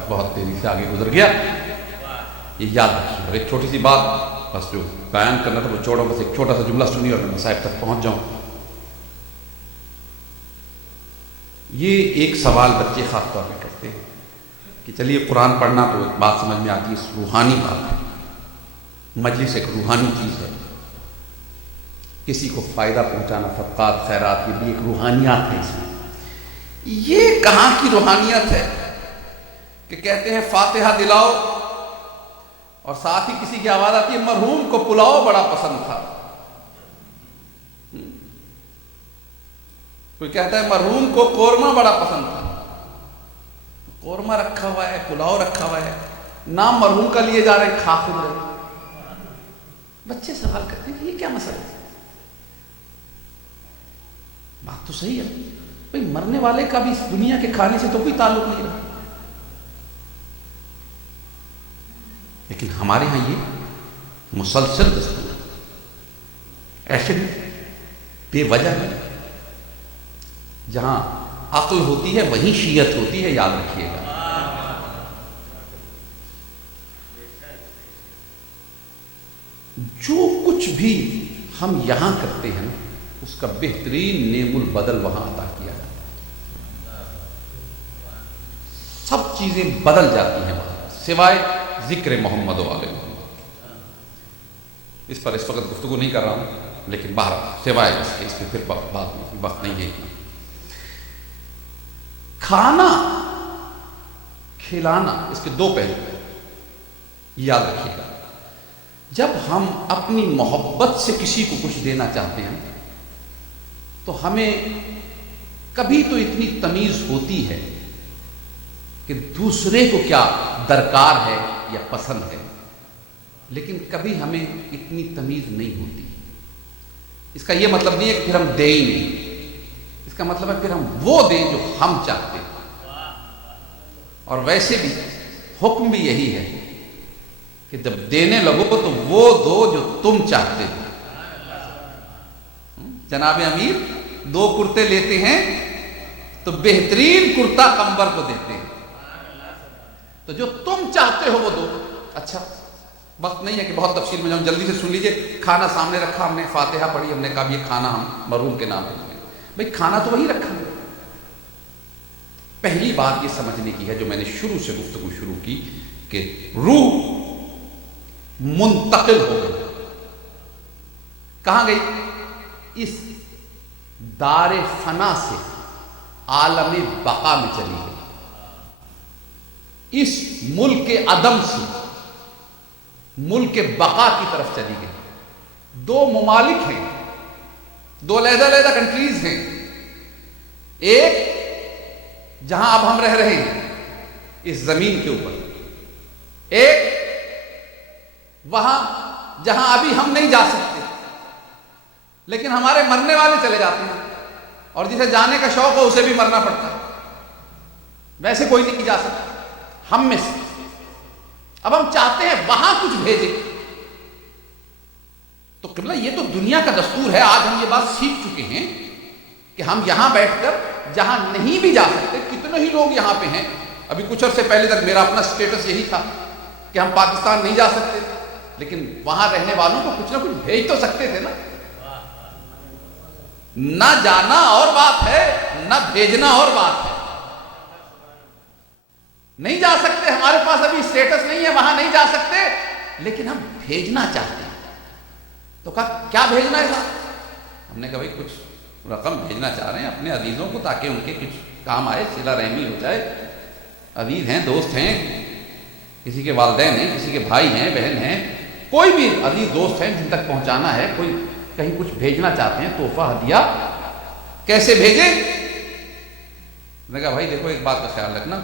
بہت تیزی سے آگے گزر گیا، یہ یاد رکھیے. اور ایک چھوٹی سی بات بس جو بیان کرنا تھا وہ چھوڑا، بس ایک چھوٹا سا جملہ سنیے اور میں مصائب تک پہنچ جاؤں. یہ ایک سوال بچے خاص طور پہ کرتے ہیں کہ چلیے قرآن پڑھنا تو ایک بات سمجھ میں آتی ہے، روحانی بات ہے، مجلس ایک روحانی چیز ہے، کسی کو فائدہ پہنچانا، صدقات خیرات یہ بھی ایک روحانیات ہے. اس میں یہ کہاں کی روحانیت ہے کہ کہتے ہیں فاتحہ دلاؤ اور ساتھ ہی کسی کی آواز آتی ہے مرحوم کو پلاؤ بڑا پسند تھا. کوئی کہتا ہے مرحوم کو قورمہ بڑا پسند تھا. قورمہ رکھا ہوا ہے، پلاؤ رکھا ہوا ہے، نام مرحوم کا لیے جا رہے، کھا خود رہے. بچے سوال کرتے ہیں کہ یہ کیا مسئلہ ہے؟ بات تو صحیح ہے بھئی، مرنے والے کا بھی اس دنیا کے کھانے سے تو کوئی تعلق نہیں رہا، لیکن ہمارے ہاں یہ مسلسل دستور ایسے بے وجہ نہیں. جہاں عقل ہوتی ہے وہیں شیعت ہوتی ہے، یاد رکھیے گا. جو کچھ بھی ہم یہاں کرتے ہیں نا اس کا بہترین نعم البدل وہاں عطا کیا جاتا ہے. سب چیزیں بدل جاتی ہیں وہاں سوائے ذکر محمد و آل محمد. اس پر اس وقت گفتگو نہیں کر رہا ہوں، لیکن باہر سوائے اس کے پھر بات میں وقت نہیں ہے. کھانا کھلانا اس کے 2 پہلو یاد رکھیے گا. جب ہم اپنی محبت سے کسی کو کچھ دینا چاہتے ہیں تو ہمیں کبھی تو اتنی تمیز ہوتی ہے کہ دوسرے کو کیا درکار ہے یا پسند ہے، لیکن کبھی ہمیں اتنی تمیز نہیں ہوتی. اس کا یہ مطلب نہیں ہے کہ پھر ہم دیں ہی نہیں، اس کا مطلب ہے پھر ہم وہ دیں جو ہم چاہتے ہیں. اور ویسے بھی حکم بھی یہی ہے کہ جب دینے لگو تو وہ دو جو تم چاہتے ہو. جناب امیر 2 کرتے لیتے ہیں تو بہترین کرتا کمبر کو دیتے ہیں، تو جو تم چاہتے ہو وہ دو. اچھا وقت نہیں ہے کہ بہت تفصیل میں جاؤں، جلدی سے سن لیجئے. کھانا سامنے رکھا، ہم نے فاتحہ پڑھی، ہم نے کہا یہ کھانا ہم مرحوم کے نام پہ دیں. بھئی کھانا تو وہی رکھا ہے. پہلی بات یہ سمجھنے کی ہے جو میں نے شروع سے گفتگو شروع کی کہ روح منتقل ہو گئی. کہاں گئی؟ اس دار فنا سے عالم بقا میں چلی گئی. اس ملک عدم سے ملک بقا کی طرف چلی گئی. 2 ممالک ہیں، 2 علیحدہ کنٹریز ہیں. ایک جہاں اب ہم رہ رہے ہیں اس زمین کے اوپر، ایک وہاں جہاں ابھی ہم نہیں جا سکتے. لیکن ہمارے مرنے والے چلے جاتے ہیں، اور جسے جانے کا شوق ہو اسے بھی مرنا پڑتا ہے، ویسے کوئی نہیں جا سکتا ہم میں سے۔ اب ہم چاہتے ہیں وہاں کچھ بھیجیں، تو قبلہ یہ تو دنیا کا دستور ہے، آج ہم یہ بات سیکھ چکے ہیں کہ ہم یہاں بیٹھ کر جہاں نہیں بھی جا سکتے، کتنے ہی لوگ یہاں پہ ہیں، ابھی کچھ عرصے پہلے تک میرا اپنا سٹیٹس یہی تھا کہ ہم پاکستان نہیں جا سکتے، لیکن وہاں رہنے والوں کو کچھ نہ کچھ بھیج تو سکتے تھے نا۔ نہ جانا اور بات ہے، نہ بھیجنا اور بات ہے۔ نہیں جا سکتے، ہمارے پاس ابھی سٹیٹس نہیں ہے، وہاں نہیں جا سکتے، لیکن ہم بھیجنا چاہتے ہیں۔ تو کہا کیا بھیجنا ہے صاحب؟ ہم نے کہا بھائی کچھ رقم بھیجنا چاہ رہے ہیں اپنے عزیزوں کو، تاکہ ان کے کچھ کام آئے، صلہ رحمی ہو جائے، عزیز ہیں، دوست ہیں، کسی کے والدین ہیں، کسی کے بھائی ہیں، بہن ہیں، کوئی بھی عزیز دوست ہیں جن تک پہنچانا ہے، کوئی کہیں کچھ بھیجنا چاہتے ہیں، تحفہ ہدیہ، کیسے بھیجیں؟ میں نے کہا بھائی دیکھو ایک بات کا خیال رکھنا،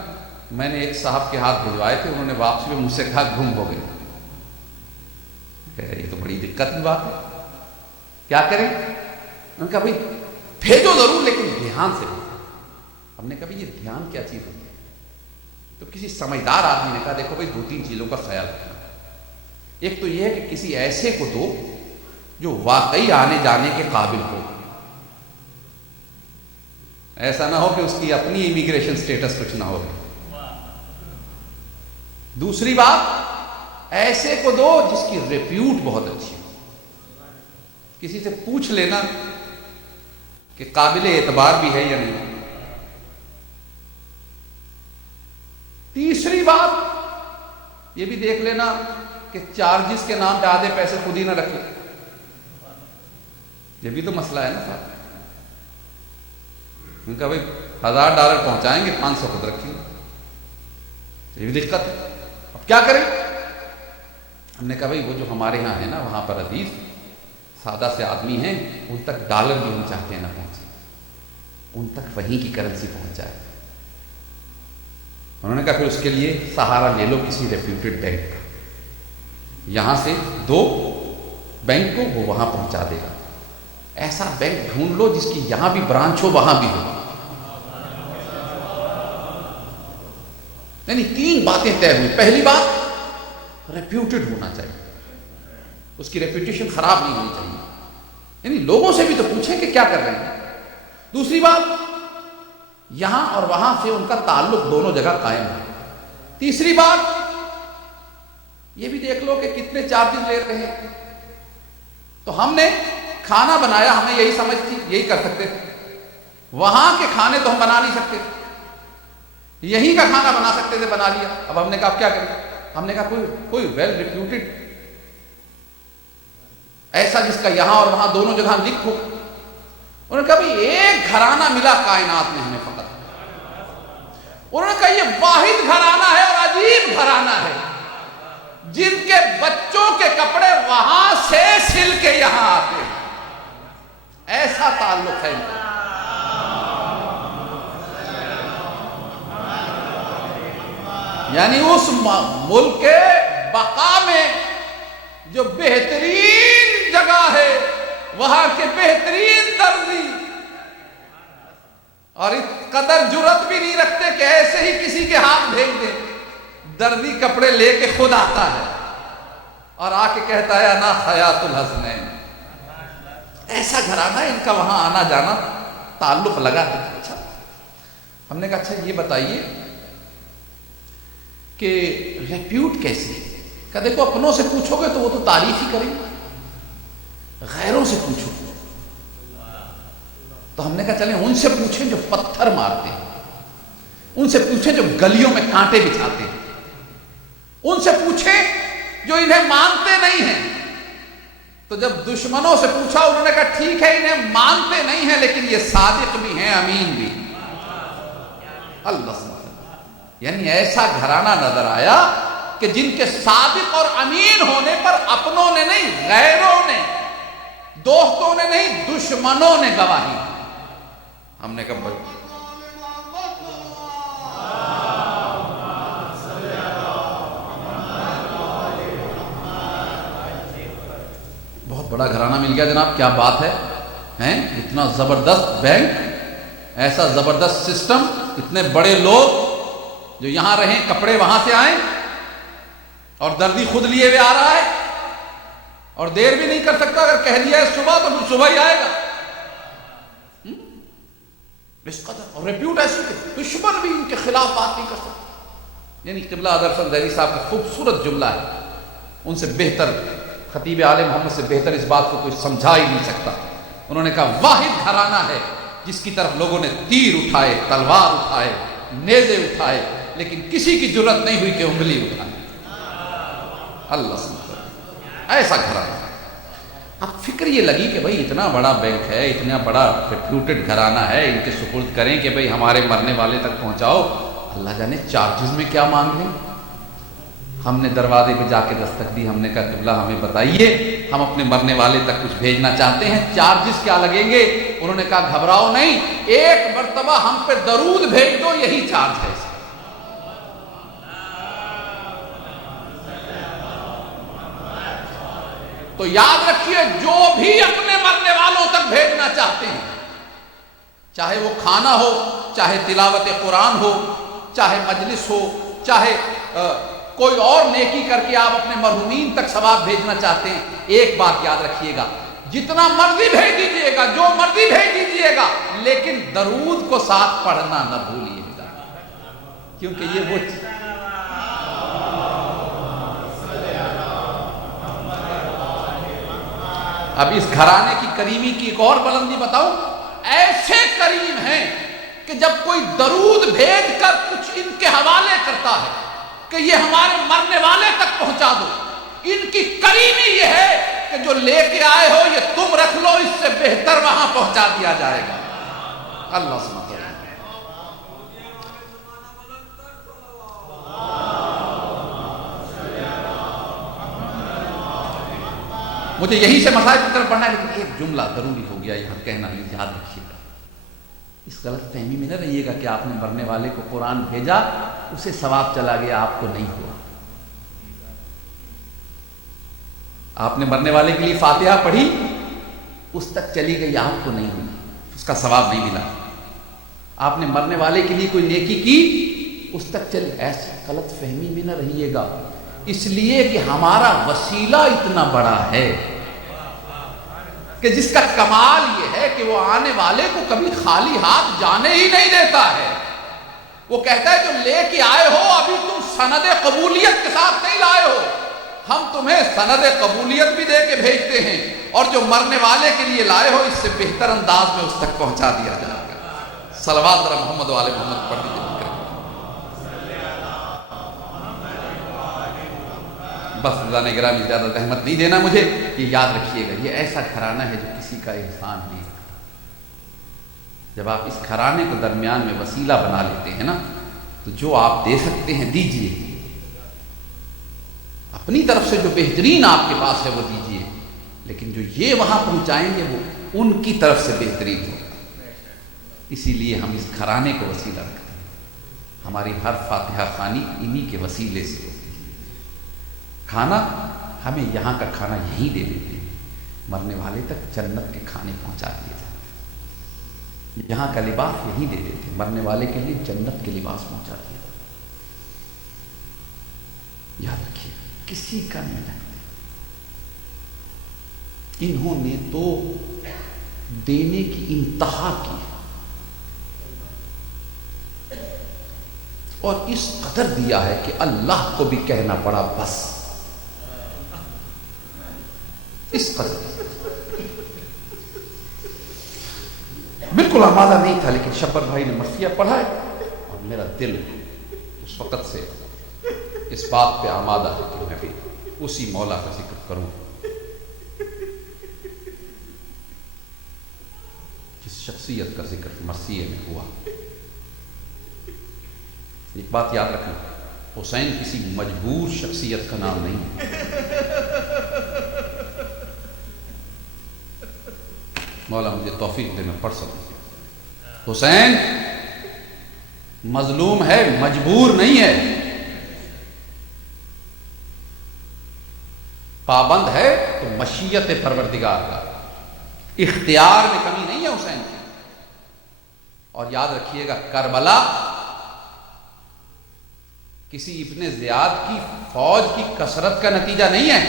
میں نے ایک صاحب کے ہاتھ بھجوائے تھے، انہوں نے واپسی میں مجھ سے کہا گم ہو گئے۔ یہ تو بڑی دقت کی بات ہے، کیا کریں؟ انہوں نے کہا بھائی بھیجو ضرور لیکن دھیان سے بھیجو۔ ہم نے کہا بھائی یہ دھیان کیا چیز ہوتی ہے؟ تو کسی سمجھدار آدمی نے کہا دیکھو بھائی دو تین چیزوں کا خیال رکھنا۔ ایک تو یہ ہے کہ کسی ایسے کو دو جو واقعی آنے جانے کے قابل ہو، ایسا نہ ہو کہ اس کی اپنی امیگریشن سٹیٹس کچھ نہ ہو۔ دوسری بات، ایسے کو دو جس کی ریپیوٹ بہت اچھی ہو، کسی سے پوچھ لینا کہ قابل اعتبار بھی ہے یا نہیں۔ تیسری بات یہ بھی دیکھ لینا کہ چارجز کے نام پہ آدھے پیسے خود ہی نہ رکھے، یہ بھی تو مسئلہ ہے نا صاحب۔ ان کا بھائی $1000 پہنچائیں گے، 500 خود رکھیں گے، یہ بھی دقت ہے۔ اب کیا کریں؟ ہم نے کہا بھائی وہ جو ہمارے ہاں ہے نا وہاں پر عزیز سادہ سے آدمی ہیں، ان تک ڈالر بھی ہم چاہتے ہیں نہ پہنچے، ان تک وہیں کی کرنسی پہنچ جائے۔ انہوں نے کہا پھر اس کے لیے سہارا لے لو کسی ریپیوٹیڈ بینک کا، یہاں سے دو بینک کو، وہ وہاں پہنچا دے گا۔ ایسا بینک ڈھونڈ لو جس کی یہاں بھی برانچ ہو وہاں بھی ہو۔ یعنی 3 باتیں طے ہوئی۔ پہلی بات ریپیوٹیڈ ہونا چاہیے، اس کی ریپوٹیشن خراب نہیں ہونی چاہیے، یعنی لوگوں سے بھی تو پوچھیں کہ کیا کر رہے ہیں۔ دوسری بات، یہاں اور وہاں سے ان کا تعلق دونوں جگہ قائم ہے۔ تیسری بات یہ بھی دیکھ لو کہ کتنے چارجز لے رہے ہیں۔ تو ہم نے کھانا بنایا، ہمیں یہی سمجھ تھی یہی کر سکتے تھے، وہاں کے کھانے تو ہم بنا نہیں سکتے، یہیں کا کھانا بنا سکتے تھے، بنا لیا۔ اب ہم نے کہا اب کیا کریں؟ ہم نے کہا کوئی ویل ریپیوٹیڈ ایسا جس کا یہاں اور وہاں دونوں جگہ لنک ہو۔ انہوں نے کہا بھائی ایک گھرانہ ملا کائنات میں ہمیں فقط، انہوں نے کہا یہ واحد گھرانہ ہے اور عجیب گھرانہ ہے، جن کے بچوں کے کپڑے وہاں سے سل کے یہاں آتے ہیں، ایسا تعلق ہے ان کا۔ یعنی اس ملک کے بقا میں جو بہترین جگہ ہے، وہاں کے بہترین درزی، اور اس قدر جرت بھی نہیں رکھتے کہ ایسے ہی کسی کے ہاتھ بھیج دیں، درزی کپڑے لے کے خود آتا ہے اور آ کے کہتا ہے انا حیات الحسنین۔ ایسا گھرانہ ان کا وہاں آنا جانا تعلق لگا ہے۔ اچھا ہم نے کہا اچھا یہ بتائیے کہ ریپیوٹ کیسی ہے؟ کہ دیکھو اپنوں سے پوچھو گے تو وہ تو تعریف ہی کریں گے، غیروں سے پوچھو تو ہم نے کہا چلیں ان سے پوچھیں جو پتھر مارتے ہیں، ان سے پوچھیں جو گلیوں میں کانٹے بچھاتے ہیں، ان سے پوچھیں جو انہیں مانتے نہیں ہیں۔ تو جب دشمنوں سے پوچھا انہوں نے کہا ٹھیک ہے انہیں مانتے نہیں ہیں لیکن یہ صادق بھی ہیں، امین بھی۔ اللہ، یعنی ایسا گھرانہ نظر آیا کہ جن کے صادق اور امین ہونے پر اپنوں نے نہیں، غیروں نے، دوستوں نے نہیں، دشمنوں نے گواہی۔ ہم نے کہا بہت بڑا گھرانہ مل گیا جناب، کیا بات ہے۔ ہیں، اتنا زبردست بینک، ایسا زبردست سسٹم، اتنے بڑے لوگ جو یہاں رہیں، کپڑے وہاں سے آئیں، اور دردی خود لیے ہوئے آ رہا ہے، اور دیر بھی نہیں کر سکتا، اگر کہہ دیا ہے صبح تو پھر صبح ہی آئے گا۔ اس قدر، اور ریپیوٹ ایسی کہ دشمن بھی ان کے خلاف بات نہیں کر سکتا۔ یعنی قبلہ اظہر حسن ظہری صاحب کا خوبصورت جملہ ہے، ان سے بہتر، خطیب آل محمد سے بہتر اس بات کو کوئی سمجھا ہی نہیں سکتا۔ انہوں نے کہا واحد گھرانہ ہے جس کی طرف لوگوں نے تیر اٹھائے، تلوار اٹھائے، نیزے اٹھائے، لیکن کسی کی جرت نہیں ہوئی کہ انگلی اٹھائے۔ اللہ سمجھتا، ایسا گھرانہ۔ اب فکر یہ لگی کہ بھئی اتنا بڑا بینک ہے، اتنا بڑا ریپیوٹڈ گھرانہ ہے، ان کے سپرد کریں کہ بھئی ہمارے مرنے والے تک پہنچاؤ، اللہ جانے چارجز میں کیا مانگ لیں۔ ہم نے دروازے پہ جا کے دستک دی، ہم نے کہا قبلہ ہمیں بتائیے، ہم اپنے مرنے والے تک کچھ بھیجنا چاہتے ہیں، چارجز کیا لگیں گے؟ انہوں نے کہا گھبراؤ نہیں، ایک مرتبہ ہم پہ درود بھیج دو، یہی چارج ہے۔ تو یاد رکھیے، جو بھی اپنے مرنے والوں تک بھیجنا چاہتے ہیں، چاہے وہ کھانا ہو، چاہے تلاوت قرآن ہو، چاہے مجلس ہو، چاہے کوئی اور نیکی کر کے آپ اپنے مرحومین تک ثواب بھیجنا چاہتے ہیں، ایک بات یاد رکھیے گا، جتنا مرضی بھیج دیجئے گا، جو مرضی بھیج دیجئے گا، لیکن درود کو ساتھ پڑھنا نہ بھولیے گا، کیونکہ یہ وہ اب اس گھرانے کی کریمی کی ایک اور بلندی بتاؤں، ایسے کریم ہیں کہ جب کوئی درود بھیج کر کچھ ان کے حوالے کرتا ہے کہ یہ ہمارے مرنے والے تک پہنچا دو، ان کی کریمی یہ ہے کہ جو لے کے آئے ہو یہ تم رکھ لو، اس سے بہتر وہاں پہنچا دیا جائے گا۔ اللہ سبحانہ مجھے یہی سے مسائل کی طرف بڑھنا ہے، لیکن ایک جملہ ضروری ہو گیا یہاں کہنا، یہ یاد رکھیے گا، اس غلط فہمی میں نہ رہیے گا کہ آپ نے مرنے والے کو قرآن بھیجا، اسے ثواب چلا گیا، آپ کو نہیں ہوا۔ آپ نے مرنے والے کے لیے فاتحہ پڑھی، اس تک چلی گئی، آپ کو نہیں ہوئی، اس کا ثواب نہیں ملا۔ آپ نے مرنے والے کے لیے کوئی نیکی کی، اس تک چلی، ایسی غلط فہمی میں نہ رہیے گا، اس لیے کہ ہمارا وسیلہ اتنا بڑا ہے کہ جس کا کمال یہ ہے کہ وہ آنے والے کو کبھی خالی ہاتھ جانے ہی نہیں دیتا ہے۔ وہ کہتا ہے جو لے کے آئے ہو ابھی تم سند قبولیت کے ساتھ نہیں لائے ہو، ہم تمہیں سند قبولیت بھی دے کے بھیجتے ہیں، اور جو مرنے والے کے لیے لائے ہو اس سے بہتر انداز میں اس تک پہنچا دیا جائے گا۔ صلوات ذرا محمد والے محمد پڑھ دیجیے۔ بس رضا نے گرامی زیادہ زحمت نہیں دینا مجھے، یہ یاد رکھیے گا، یہ ایسا گھرانہ ہے جو کسی کا احسان نہیں رکھتا۔ جب آپ اس گھرانے کو درمیان میں وسیلہ بنا لیتے ہیں نا، تو جو آپ دے سکتے ہیں دیجئے، اپنی طرف سے جو بہترین آپ کے پاس ہے وہ دیجئے، لیکن جو یہ وہاں پہنچائیں گے وہ ان کی طرف سے بہترین ہوگا۔ اسی لیے ہم اس گھرانے کو وسیلہ رکھتے ہیں، ہماری ہر فاتحہ خوانی انہی کے وسیلے سے ہوتی ہے۔ کھانا ہمیں یہاں کا کھانا یہیں دے دیتے ہیں، مرنے والے تک جنت کے کھانے پہنچا دیے جاتے ہیں۔ یہاں کا لباس یہیں دے دیتے ہیں، مرنے والے کے لیے جنت کے لباس پہنچا دیے جاتے ہیں۔ یاد رکھیے، کسی کا نہیں رکھتے۔ انہوں نے تو دینے کی انتہا کی اور اس قدر دیا ہے کہ اللہ کو بھی کہنا پڑا بس، اس قدر بالکل آمادہ نہیں تھا، لیکن شبر بھائی نے مرثیہ پڑھا ہے اور میرا دل اس وقت سے اس بات پہ آمادہ ہے کہ میں بھی اسی مولا کا ذکر کروں جس شخصیت کا ذکر مرثیے میں ہوا۔ ایک بات یاد رکھنا، حسین کسی مجبور شخصیت کا نام نہیں، مولا مجھے توفیق دے میں پڑھ سکوں۔ حسین مظلوم ہے، مجبور نہیں ہے، پابند ہے تو مشیت پروردگار کا، اختیار میں کمی نہیں ہے حسین کی. اور یاد رکھیے گا کربلا کسی ابن زیاد کی فوج کی کثرت کا نتیجہ نہیں ہے،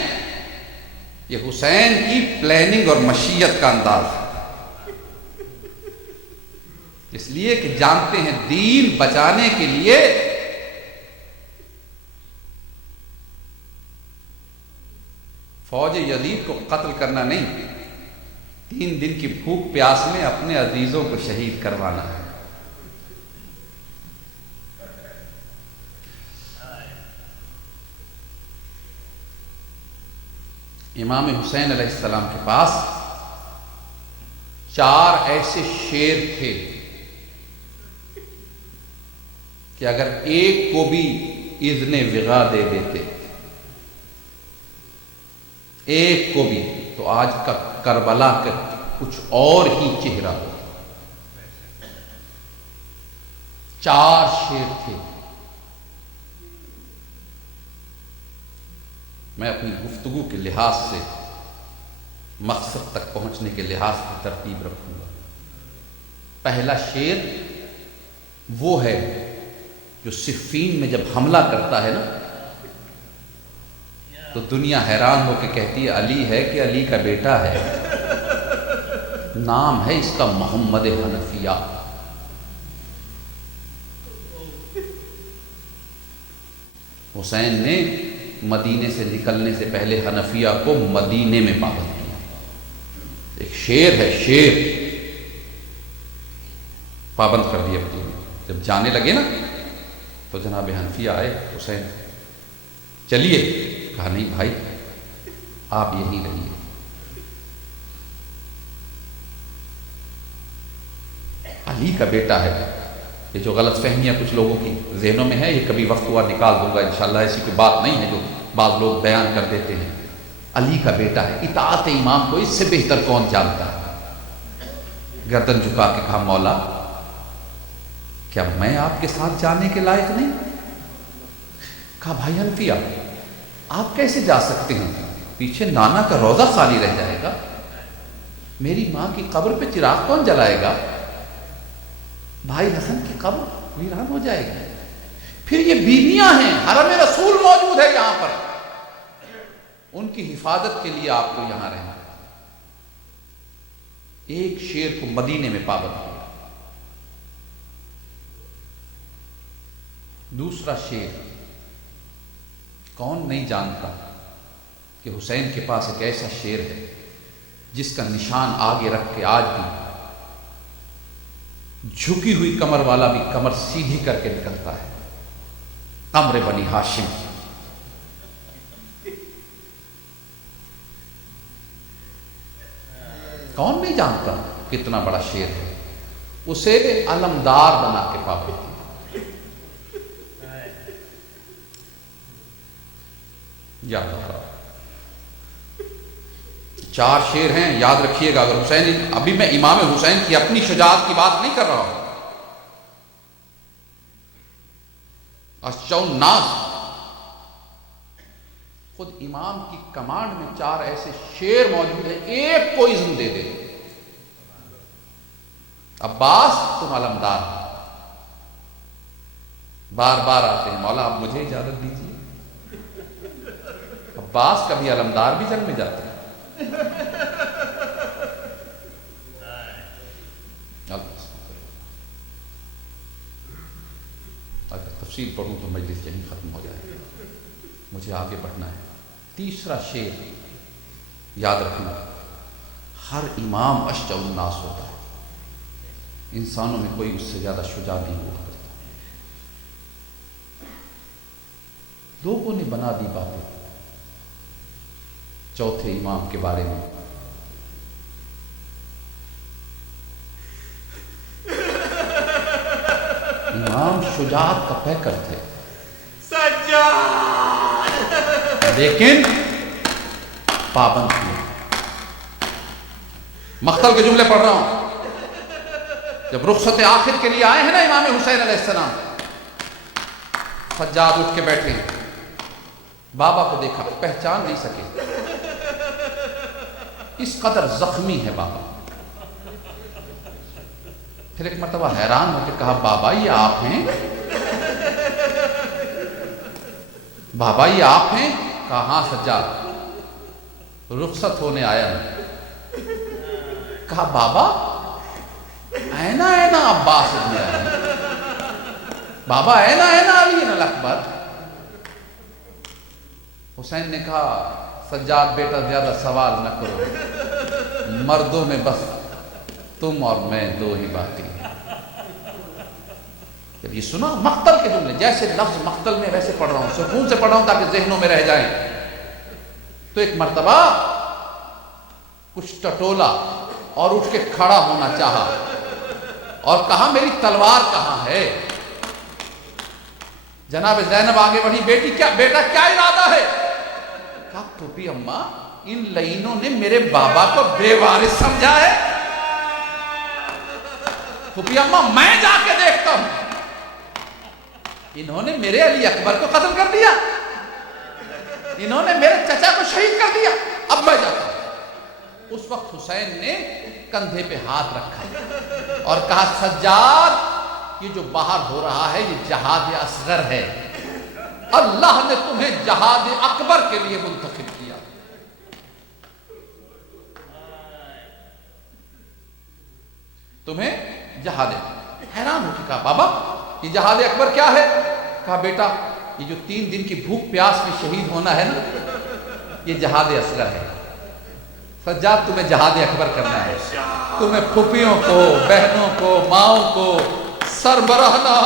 یہ حسین کی پلاننگ اور مشیت کا انداز ہے. اس لیے کہ جانتے ہیں دین بچانے کے لیے فوج یزید کو قتل کرنا نہیں، 3 دن کی بھوک پیاس میں اپنے عزیزوں کو شہید کروانا ہے. امام حسین علیہ السلام کے پاس 4 ایسے شیر تھے کہ اگر ایک کو بھی اذن وغا دے دیتے، ایک کو بھی، تو آج کا کربلا کا کچھ اور ہی چہرہ ہو. 4 شیر تھے. میں اپنی گفتگو کے لحاظ سے مقصد تک پہنچنے کے لحاظ سے ترتیب رکھوں گا. پہلا شیر وہ ہے جو صفین میں جب حملہ کرتا ہے نا تو دنیا حیران ہو کے کہتی ہے علی ہے کہ علی کا بیٹا ہے، نام ہے اس کا محمد حنفیہ. حسین نے مدینے سے نکلنے سے پہلے حنفیہ کو مدینے میں پابند کیا. ایک شیر ہے، شیر پابند کر دیا. جب جانے لگے نا تو جناب حنفیہ آئے، حسین چلیے، کہا نہیں بھائی آپ یہیں رہیے. علی کا بیٹا ہے. یہ جو غلط فہمیاں کچھ لوگوں کی ذہنوں میں ہے، یہ کبھی وقت ہوا نکال دوں گا انشاءاللہ. ایسی کوئی بات نہیں ہے جو بعض لوگ بیان کر دیتے ہیں. علی کا بیٹا ہے. اطاعت امام کو اس سے بہتر کون جانتا ہے. گردن جھکا کے کہا مولا کیا میں آپ کے ساتھ جانے کے لائق نہیں؟ کہا بھائی حنفیہ آپ کیسے جا سکتے ہیں، پیچھے نانا کا روضہ خالی رہ جائے گا، میری ماں کی قبر پہ چراغ کون جلائے گا، بھائی حسن کی قبر ویران ہو جائے گی، پھر یہ بیویاں ہیں، حرم رسول موجود ہے یہاں پر، ان کی حفاظت کے لیے آپ کو یہاں رہنا. ایک شیر کو مدینے میں پابند کیا. دوسرا شیر، کون نہیں جانتا کہ حسین کے پاس ایک ایسا شیر ہے جس کا نشان آگے رکھ کے آج بھی جھکی ہوئی کمر والا بھی کمر سیدھی کر کے نکلتا ہے. عمر بنی ہاشم. کون نہیں جانتا کتنا بڑا شیر ہے. اسے علمدار بنا کے پابند کیا. یاد رکھا 4 شیر ہیں، یاد رکھیے گا. اگر حسین، ابھی میں امام حسین کی اپنی شجاعت کی بات نہیں کر رہا ہوں، الناس خود امام کی کمانڈ میں 4 ایسے شیر موجود ہیں، ایک کو اذن دے دے. عباس تم علمدار، بار بار آتے ہیں مولا اب مجھے اجازت دیجیے. عباس کا بھی علمدار بھی جنگ میں جاتے ہیں. اگر تفصیل پڑھوں تو مجلس یہیں ختم ہو جائے گا، مجھے آگے بڑھنا ہے. تیسرا شیر یاد رکھنا، ہر امام اشجع الناس ہوتا ہے، انسانوں میں کوئی اس سے زیادہ شجاع نہیں ہوا کرتا. لوگوں نے بنا دی باتیں چوتھے امام کے بارے میں. امام شجاعت کا پیکر تھے، لیکن پابند تھے. مقتل کے جملے پڑھ رہا ہوں. جب رخصت آخر کے لیے آئے ہیں نا امام حسین علیہ السلام، سجاد اٹھ کے بیٹھے ہیں. بابا کو دیکھا، پہچان نہیں سکے، اس قدر زخمی ہے بابا. پھر ایک مرتبہ حیران ہو کے کہا بابا یہ آپ ہیں؟ بابا یہ آپ ہیں؟ کہا ہاں سجاد، رخصت ہونے آیا ہوں۔ کہا بابا اینا اینا عباس ابن علی، بابا اینا اینا علی الاکبر۔ حسین نے کہا سجاد بیٹا زیادہ سوال نہ کرو، مردوں میں بس تم اور میں دو ہی باقی ہیں۔ جب یہ سنا مقتل کے جملے، جیسے لفظ مقتل میں ویسے پڑھ رہا ہوں، سکون سے پڑھ رہا ہوں تاکہ ذہنوں میں رہ جائیں، تو ایک مرتبہ کچھ ٹٹولا اور اٹھ کے کھڑا ہونا چاہا اور کہا میری تلوار کہاں ہے؟ جناب زینب آگے بڑھی، بیٹا کیا ارادہ ہے؟ کہا پھوپھی اماں ان لئینوں نے میرے بابا کو بے وارث سمجھا ہے، پھوپھی اماں میں جا کے دیکھتا ہوں، انہوں نے میرے علی اکبر کو قتل کر دیا، انہوں نے میرے چچا کو شہید کر دیا، اب میں جاتا ہوں۔ اس وقت حسین نے کندھے پہ ہاتھ رکھا اور کہا سجاد یہ جو باہر ہو رہا ہے یہ جہاد اصغر ہے، اللہ نے تمہیں جہاد اکبر کے لیے منتخب کیا۔ تمہیں جہاد، حیران ہو کے کہا بابا یہ جہاد اکبر کیا ہے؟ کہا بیٹا یہ جو 3 دن کی بھوک پیاس میں شہید ہونا ہے نا یہ جہاد اصغر ہے۔ سجاد تمہیں جہاد اکبر کرنا ہے، تمہیں پھوپھیوں کو، بہنوں کو، ماؤں کو سربراہنا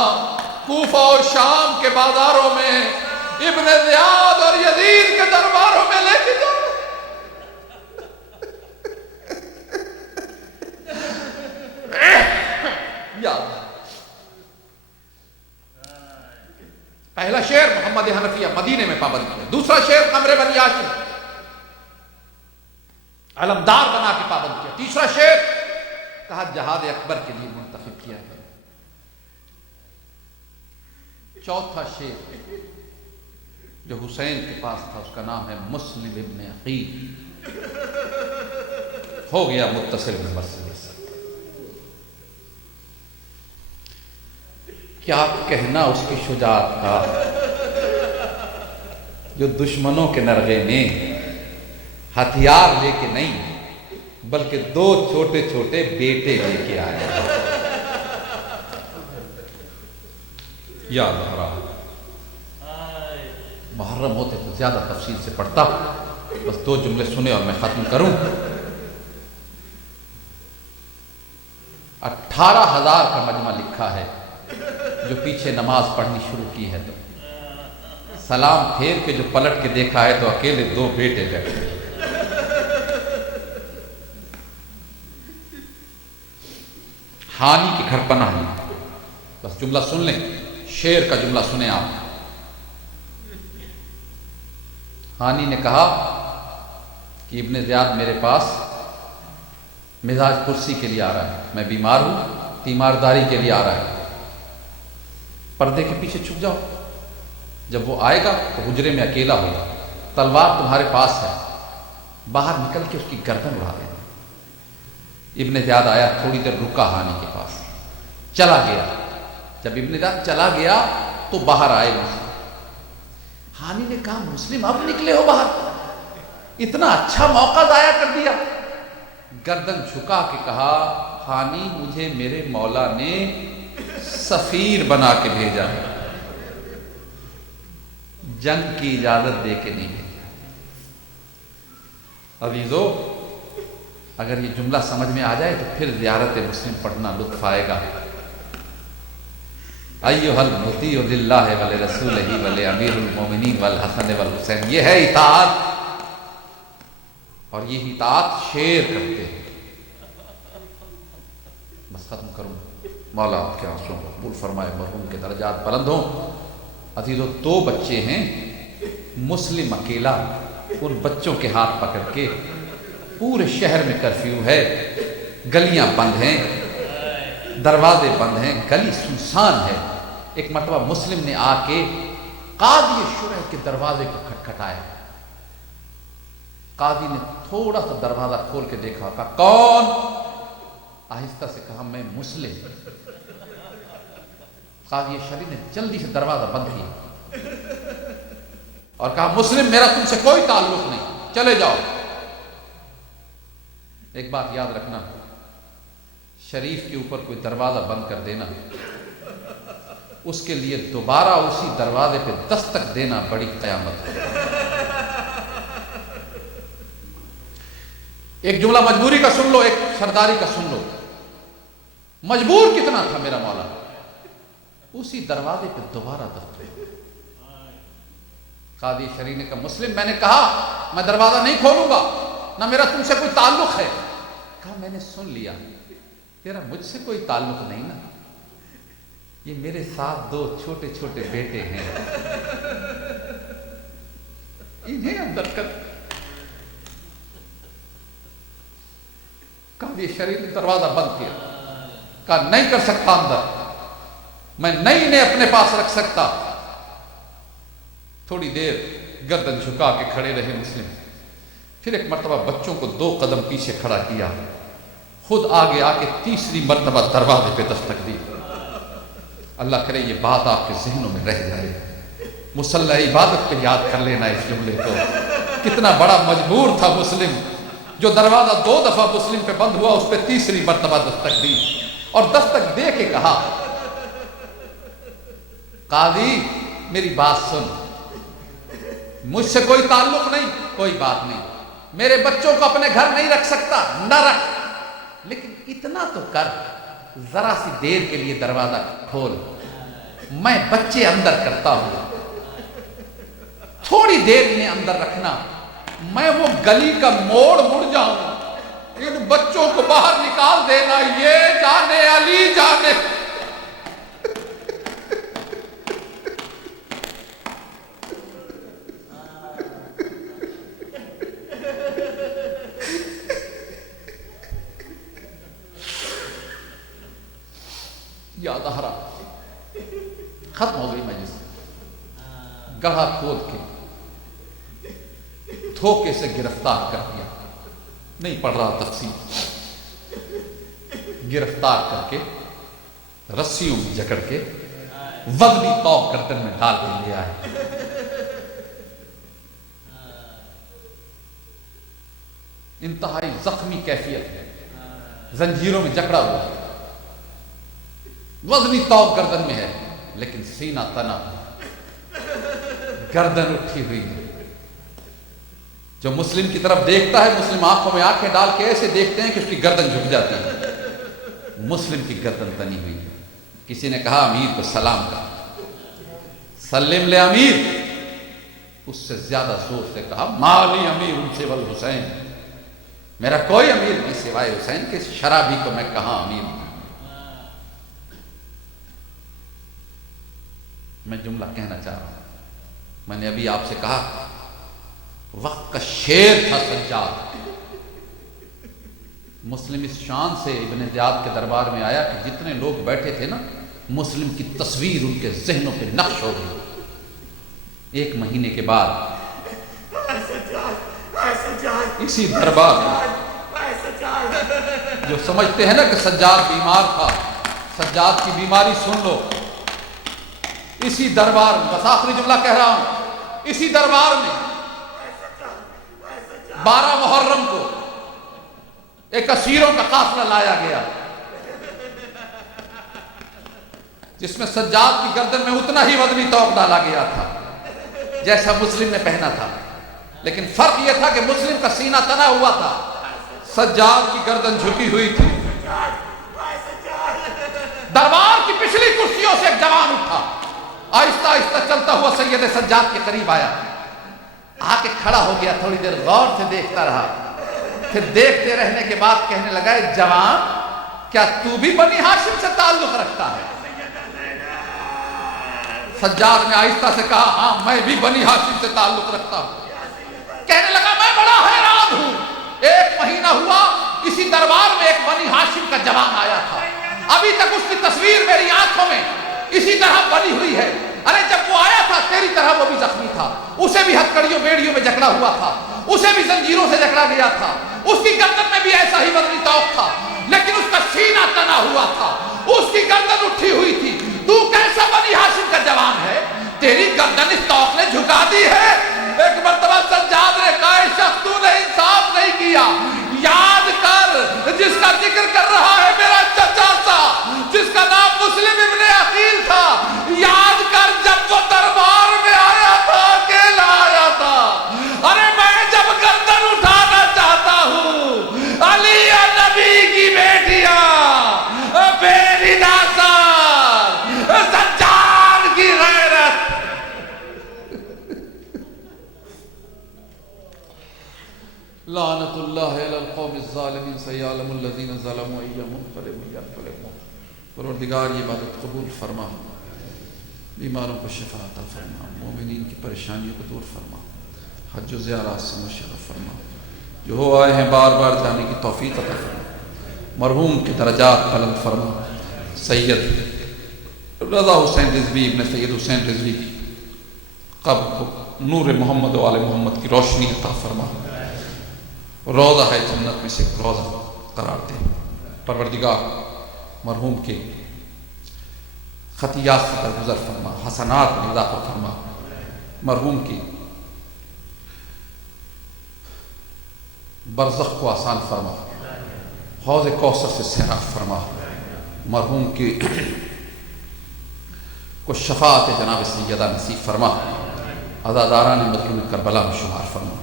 کوفہ اور شام کے بازاروں میں، ابن زیاد اور یزید کے درباروں میں لے کے جاؤ۔ پہلا شعر محمد حنفیہ مدینے میں پابند کیا، دوسرا شعر قمر بنی ہاشم علمدار بنا کے پابند کیا، تیسرا شعر کہا جہاد اکبر کے لیے منتخب کیا ہے، چوتھا شعر جو حسین کے پاس تھا اس کا نام ہے مسلم ابن عقیل، ہو گیا متصل بمرسل۔ کیا کہنا اس کی شجاعت کا جو دشمنوں کے نرغے میں ہتھیار لے کے نہیں بلکہ 2 چھوٹے چھوٹے بیٹے لے کے آئے۔ یا اللہ، محرم ہوتے تو زیادہ تفصیل سے پڑھتا، بس 2 جملے سنے اور میں ختم کروں۔ 18,000 کا مجمع لکھا ہے، جو پیچھے نماز پڑھنی شروع کی ہے تو سلام پھیر کے جو پلٹ کے دیکھا ہے تو اکیلے 2 بیٹے بیٹھے۔ ہانی کے گھر پناہ لی، بس جملہ سن لیں، شعر کا جملہ سنیں آپ۔ ہانی نے کہا کہ ابن زیاد میرے پاس مزاج پرسی کے لیے آ رہا ہے، میں بیمار ہوں، تیمارداری کے لیے آ رہا ہے، پردے کے پیچھے چھپ جاؤ، جب وہ آئے گا تو حجرے میں اکیلا ہوگا، تلوار تمہارے پاس ہے، باہر نکل کے اس کی گردن اڑا دینا۔ ابن زیاد آیا، تھوڑی دیر رکا ہانی کے پاس، چلا گیا۔ جب ابن زیاد چلا گیا تو باہر آئے مسلم۔ ہانی نے کہا مسلم اب نکلے ہو باہر، اتنا اچھا موقع ضائع کر دیا۔ گردن جھکا کے کہا ہانی مجھے میرے مولا نے سفیر بنا کے بھیجا ہے، جنگ کی اجازت دے کے نہیں بھیجا۔ عزیزو اگر یہ جملہ سمجھ میں آ جائے تو پھر زیارت مسلم پڑھنا لطف آئے گا۔ ایھا المطیع للہ ولرسولہ ولامیر المومنین والحسن والحسین، یہ ہے اطاعت، اور یہ اطاعت شعر کرتے ہیں۔ بس ختم کروں، مولا آپ کے آنسوؤں کو قبول فرمائے، مرحوم کے درجات بلند ہوں۔ عزیزو 2 بچے ہیں، مسلم اکیلا ان بچوں کے ہاتھ پکڑ کے، پورے شہر میں کرفیو ہے، گلیاں بند ہیں، دروازے بند ہیں، گلی سنسان ہے۔ ایک مرتبہ مسلم نے آ کے قاضی شرح کے دروازے کو کھٹکھٹایا، قاضی نے تھوڑا سا دروازہ کھول کے دیکھا، کہا کون؟ آہستہ سے کہا میں مسلم. قاضی شرعی نے جلدی سے دروازہ بند کیا اور کہا مسلم میرا تم سے کوئی تعلق نہیں، چلے جاؤ. ایک بات یاد رکھنا، شریف کے اوپر کوئی دروازہ بند کر دینا، اس کے لیے دوبارہ اسی دروازے پہ دستک دینا بڑی قیامت ہے. ایک جملہ مجبوری کا سن لو، ایک سرداری کا سن لو. مجبور کتنا تھا میرا مولا، اسی دروازے پہ دوبارہ دستک. قاضی شرعی نے کہا مسلم میں نے کہا میں دروازہ نہیں کھولوں گا، نہ میرا تم سے کوئی تعلق ہے. کہا میں نے سن لیا، تیرا مجھ سے کوئی تعلق نہیں نا، یہ میرے ساتھ 2 چھوٹے چھوٹے بیٹے ہیں، انہیں اندر کر. قاضی شرعی نے دروازہ بند کیا، کہا نہیں کر سکتا اندر، میں نہیں انہیں اپنے پاس رکھ سکتا. تھوڑی دیر گردن جھکا کے کھڑے رہے مسلم. پھر ایک مرتبہ بچوں کو 2 قدم پیچھے کھڑا کیا، خود آگے آ کے تیسری مرتبہ دروازے پہ دستک دی. اللہ کرے یہ بات آپ کے ذہنوں میں رہ جائے، مصلی عبادت پہ یاد کر لینا اس جملے کو. کتنا بڑا مجبور تھا مسلم، جو دروازہ 2 دفعہ مسلم پہ بند ہوا اس پہ تیسری مرتبہ دستک دی اور دستک دے کے کہا قاضی میری بات سن، مجھ سے کوئی تعلق نہیں، کوئی بات نہیں، میرے بچوں کو اپنے گھر نہیں رکھ سکتا نہ رکھ، لیکن اتنا تو کر، ذرا سی دیر کے لیے دروازہ کھول، میں بچے اندر کرتا ہوں، تھوڑی دیر انہیں اندر رکھنا، میں وہ گلی کا موڑ مڑ جاؤں، ان بچوں کو باہر نکال دینا، یہ جانے علی جانے. یاد آ رہا، ختم ہو گئی مجلس. گڑھا کھود کے دھوکے سے گرفتار کر دیا، نہیں پڑھ رہا تفصیل. گرفتار کر کے رسیوں میں جکڑ کے وزنی توق گردن میں ڈال کے لے آئے. انتہائی زخمی کیفیت ہے، زنجیروں میں جکڑا ہوا ہے، وزنی توق گردن میں ہے، لیکن سینہ تنا، گردن اٹھی ہوئی ہے. جو مسلم کی طرف دیکھتا ہے، مسلم آنکھوں میں آنکھیں ڈال کے ایسے دیکھتے ہیں کہ اس کی گردن جھک جاتی ہے. مسلم کی گردن تنی ہوئی ہے. کسی نے کہا امیر کو سلام کر، سلم لے امیر. اس سے زیادہ زور سے کہا مالی امیر ان سے والحسین، میرا کوئی امیر نہیں سوائے حسین کے، شرابی کو میں کہاں امیر ہوں. میں جملہ کہنا چاہ رہا ہوں، میں نے ابھی آپ سے کہا وقت کا شیر تھا سجاد. مسلم اس شان سے ابن زیاد کے دربار میں آیا کہ جتنے لوگ بیٹھے تھے نا، مسلم کی تصویر ان کے ذہنوں پہ نقش ہو گئی. 1 مہینے کے بعد اسی دربار میں، جو سمجھتے ہیں نا کہ سجاد بیمار تھا، سجاد کی بیماری سن لو. اسی دربار میں، بس آخری جملہ کہہ رہا ہوں، اسی دربار میں 12 محرم کو ایک اسیروں کا قافلہ لایا گیا، جس میں سجاد کی گردن میں اتنا ہی وزنی توق ڈالا گیا تھا جیسا مسلم نے پہنا تھا، لیکن فرق یہ تھا کہ مسلم کا سینہ تنا ہوا تھا، سجاد کی گردن جھکی ہوئی تھی. دربار کی پچھلی کرسیوں سے ایک جوان اٹھا، آہستہ آہستہ چلتا ہوا سید سجاد کے قریب آیا، آ کے کھڑا ہو گیا، تھوڑی دیر غور سے دیکھتا رہا، پھر دیکھتے رہنے کے بعد کہنے لگا اے جوان، کیا تو بھی بنی ہاشم سے تعلق رکھتا ہے؟ سجاد نے آہستہ سے کہا ہاں میں بھی بنی ہاشم سے تعلق رکھتا ہوں. کہنے لگا میں بڑا حیران ہوں، 1 مہینہ ہوا اسی دربار میں ایک بنی ہاشم کا جوان آیا تھا، ابھی تک اس کی تصویر میری آنکھوں میں اسی طرح بنی ہوئی ہے. ارے جب وہ آیا تھا تیری طرح وہ بھی زخمی تھا، اسے بھی ہتھکڑیوں بیڑیوں میں جکڑا ہوا تھا، اسے بھی زنجیروں سے جکڑا گیا تھا، اس کی گردن میں بھی ایسا ہی وزنی طوق تھا، لیکن اس کا سینہ تنا ہوا تھا، اس کی گردن اٹھی ہوئی تھی. تو کیسا بنی ہاشم کا جوان ہے، تیری گردن اس طوق نے جھکا دی ہے. ایک مرتبہ سجاد نے کہا شخص تو نے انصاف نہیں کیا، یاد کر جس کا ذکر کر رہا ہے میرا چچا تھا، جس کا نام مسلم ابن عقیل تھا. یاد کر جب وہ دربار میں آیا تھا، اکیلا آیا تھا. ارے میں جب گردن اٹھانا چاہتا ہوں، علی نبی کی بیٹیاں میری ناصر سجاد کی غیرت. لعنت اللہ علی القوم الظالمین سیعلم الذین ظلموا ای منقلب ینقلبون. پروردگار یہ عبادت قبول فرما، بیماروں کو شفا عطا فرما، مومنین کی پریشانیوں کو دور فرما، حج و زیارات سے مشرف فرما. جو ہو آئے ہیں بار بار جانے کی توفیق عطا فرما. مرحوم کے درجات بلند فرما. سید رضا حسین رضوی ابن سید حسین رضوی کی قبر کو نور محمد و آل محمد کی روشنی عطا فرما. روضہ ہے جنت میں سے ایک روضہ قرار دے. پروردگار مرحوم کے خطیات سے درگزر فرما، حسنات میں اضافہ فرما. مرحوم کی برزخ کو آسان فرما، حوض کوثر سے سیراب فرما. مرحوم کی کو شفاعت جناب سیدہ نصیب فرما. عزاداران مظلوم کربلا میں شمار فرما،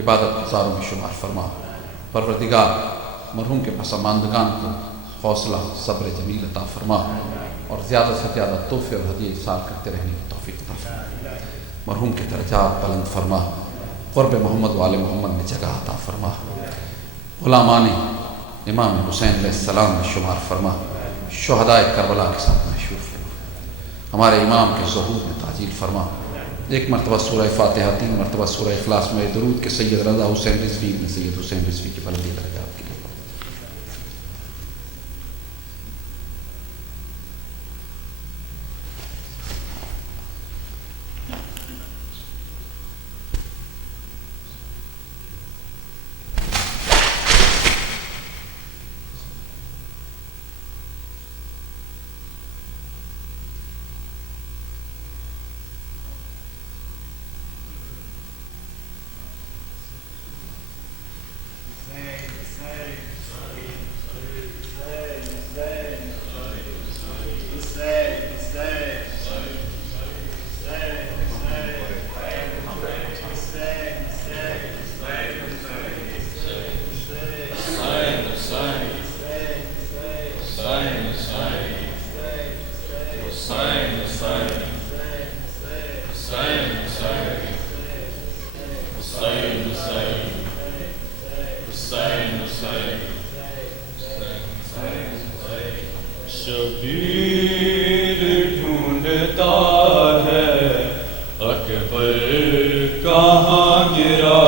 عبادت گزاروں میں شمار فرما. پروردگار مرحوم کے پسماندگان کو حوصلہ صبر جمیل عطا فرما، اور زیادہ سے زیادہ تحفے اور ہدیے احسان کرتے رہنے کی توفیق عطا فرما. مرحوم کے درجات بلند فرما، قرب محمد و آل محمد میں جگہ عطا فرما. غلامان امام حسین علیہ السلام میں شمار فرما، شہدائے کربلا کے ساتھ مشہور فرما. ہمارے امام کے ظہور میں تعجیل فرما. ایک مرتبہ سورہ فاتحہ، 3 مرتبہ سورہ اخلاص میں درود کے سید رضا حسین رضوی ابن سید حسین رضوی کی بلندی درجات کے لیے. شبیر ڈھونڈتا ہے اکبر کہاں گرا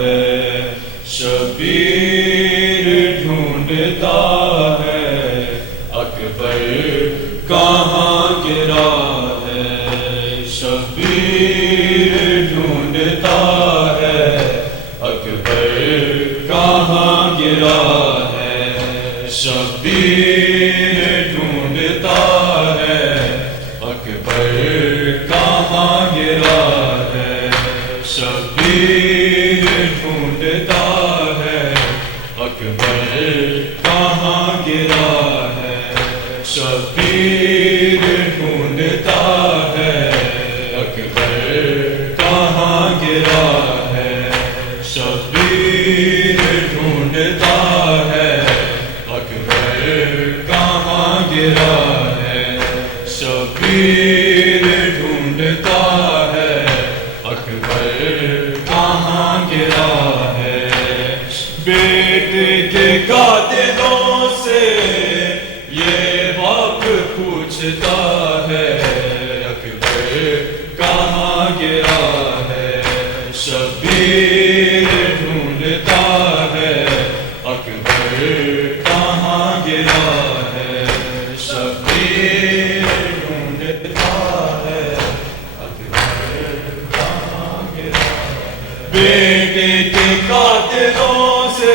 ہے، شبیر ڈھونڈتا ہے اکبر کہاں گرا ہے، شبیر ڈھونڈتا ہے اکبر کہاں گرا ہے، شبیر ڈھونڈتا ہے اکبر کہاں گرا ہے، شبیر ڈھونڈتا ہے اکبر کہاں گرا ہے، شبیر ڈھونڈتا ہے اکبر کہاں گرا ہے، شبیر ڈھونڈتا ہے اکبر کہاں گرا ہے، شبیر ڈھونڈتا ہے اکبر کہاں گرا ہے، بیٹے کے قاتلوں سے یہ باپ پوچھتا ہے اکبر کہاں گرا ہے، شبیر ڈھونڈتا ہے اکبر کہاں گرا ہے، شبیر ڈھونڈتا ہے اکبر کہاں گرا ہے، بیٹے کے قاتلوں سے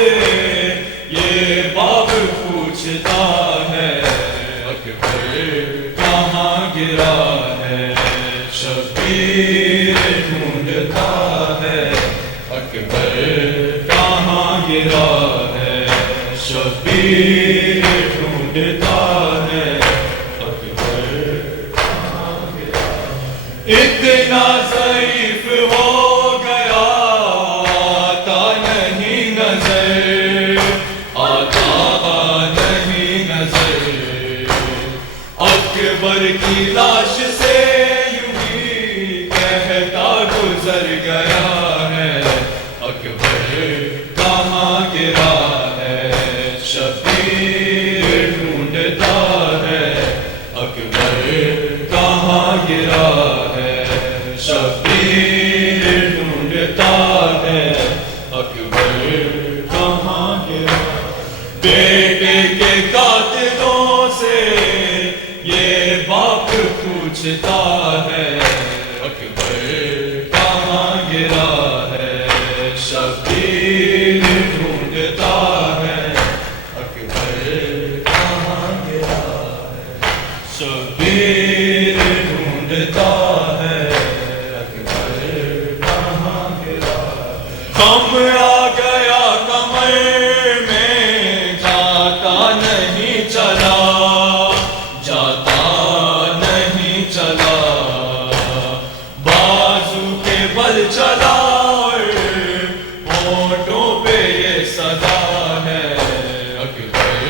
کہاں گرا ہے شبیر ڈھونڈتا ہے اکبر کہاں گرا اتنا ضعیف ہو گیا آتا نہیں نظر آتا نہیں نظر اکبر کی لاش سے یوں ہی کہتا گزر گیا ہے اکبر کہاں گرا ہے شبیر ڈھونڈتا ہے اکبر کہاں گرا ہے شبیر ڈھونڈتا ہے اکبر کہاں گرا بیٹے کے قاتلوں سے یہ باپ پوچھتا ہے اکبر کہاں گرا ہے شبیر ڈھونڈتا ہے اکبر کہاں گرا ہے شبیر ڈھونڈتا ہے اکبر کہاں گرا غم آ گیا کمر میں جاتا نہیں چلا جاتا نہیں چلا بازو کے بل چلا ہونٹوں پہ یہ صدا ہے اکبر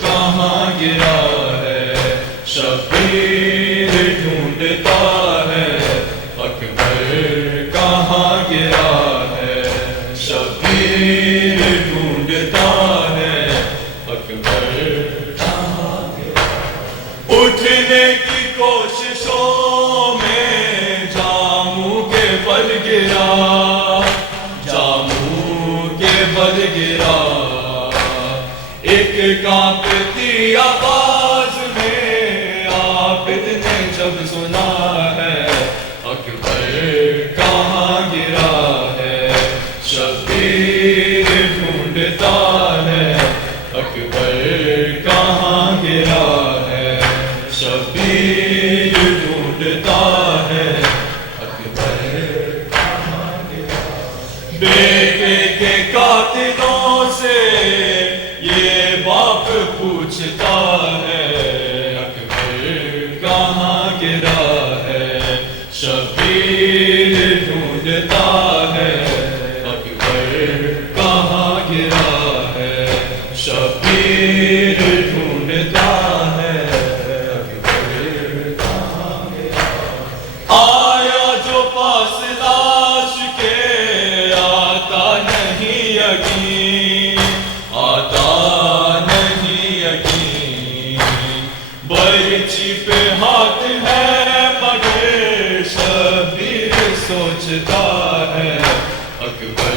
کہاں گرا ہے شبیر ڈھونڈتا ہے اکبر کہاں گرا ہے شبیر ڈھونڈتا ہے اکبر کہاں گرا اٹھنے کی کوششوں میں جاموں کے بل گرا جاموں کے بل گرا ایک کانپتی آواز میں عابد نے جب سنا ہے اکبر کہاں گرا ہے شبیر ڈھونڈتا ہے اکبر کہاں گرا ہے شبیر ڈھونڈتا ہے اکبر کہاں گرا بیٹے کے قاتلوں سے یہ باپ پوچھتا ہے اکبر کہاں گرا ہے شبیر ڈھونڈتا ہے اکبر کہاں گرا ہے شبیر ڈھونڈتا ہے اکبر کہاں گرا آیا جو پاس لاش کے آتا نہیں یقین آتا نہیں یقین برچی پہ ہاتھ ہے مگر شبیر سوچتا ہے اکبر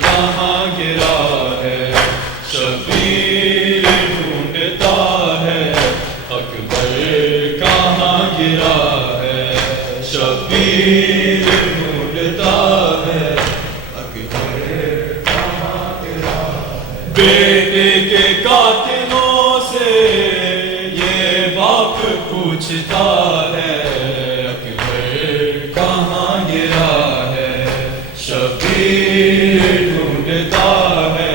کہاں گرا ہے شبیر ڈھونڈتا ہے اکبر کہاں گرا ہے شبیر ڈھونڈتا ہے اکبر کہاں گرا بیٹے کے قاتلوں سے یہ باپ پوچھتا ہے اکبر کہاں گرا ہے شبیر ڈھونڈتا ہے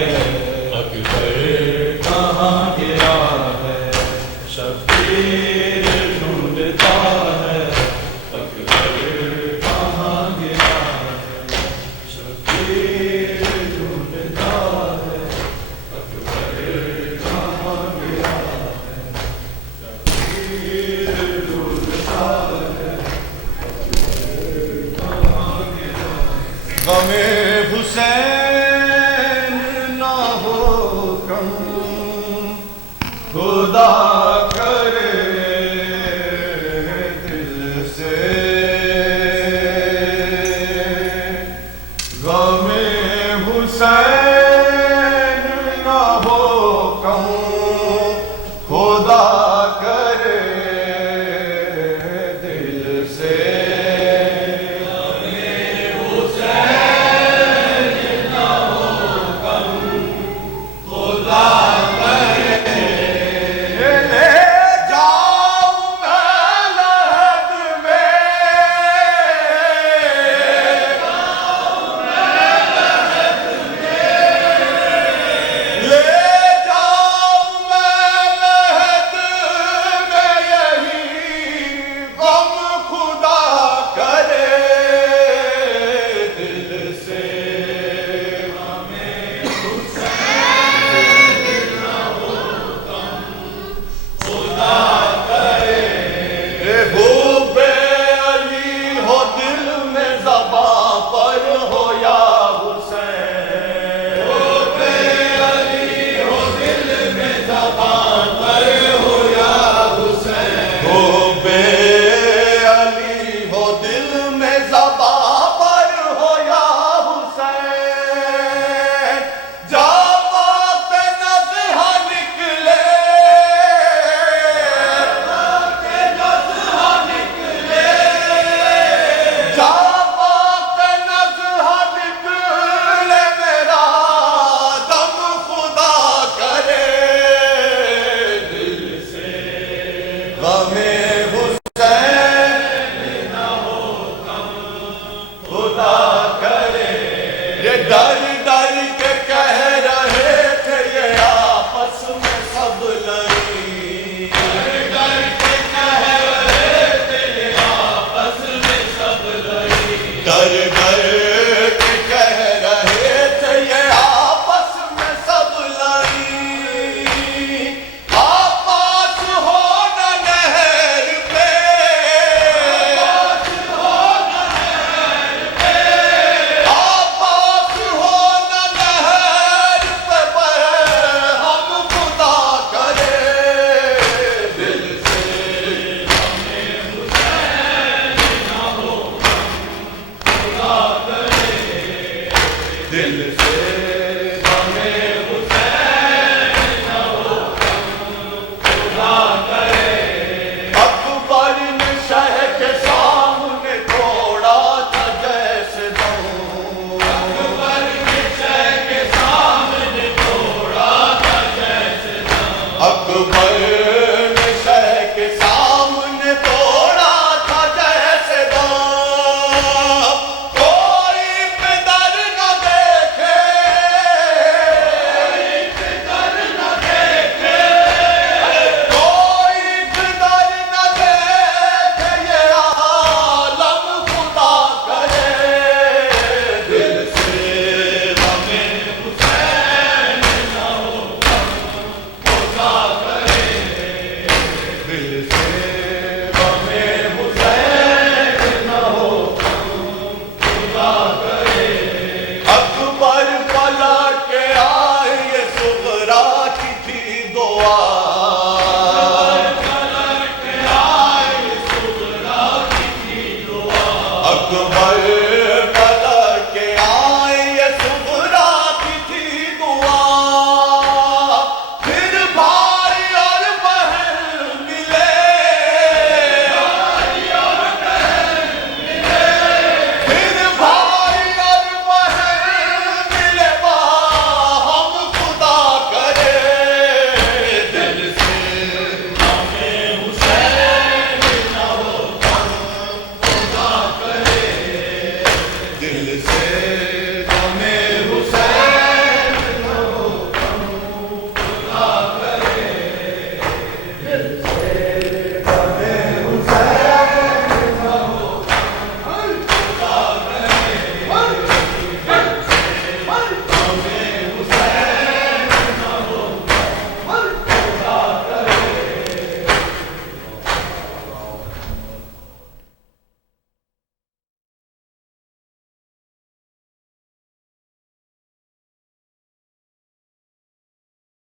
اکبر کہاں گرا ہے شبیر ڈھونڈتا ہے اکبر کہاں گرا ہے شبیر ڈھونڈتا ہے اکبر کہاں گرا ہے شبیر ڈھونڈتا ہے کہاں گرا غم حسین نہ ہو کم خدا کرے دل سے غم حسین نہ ہو کم خدا کرے دل سے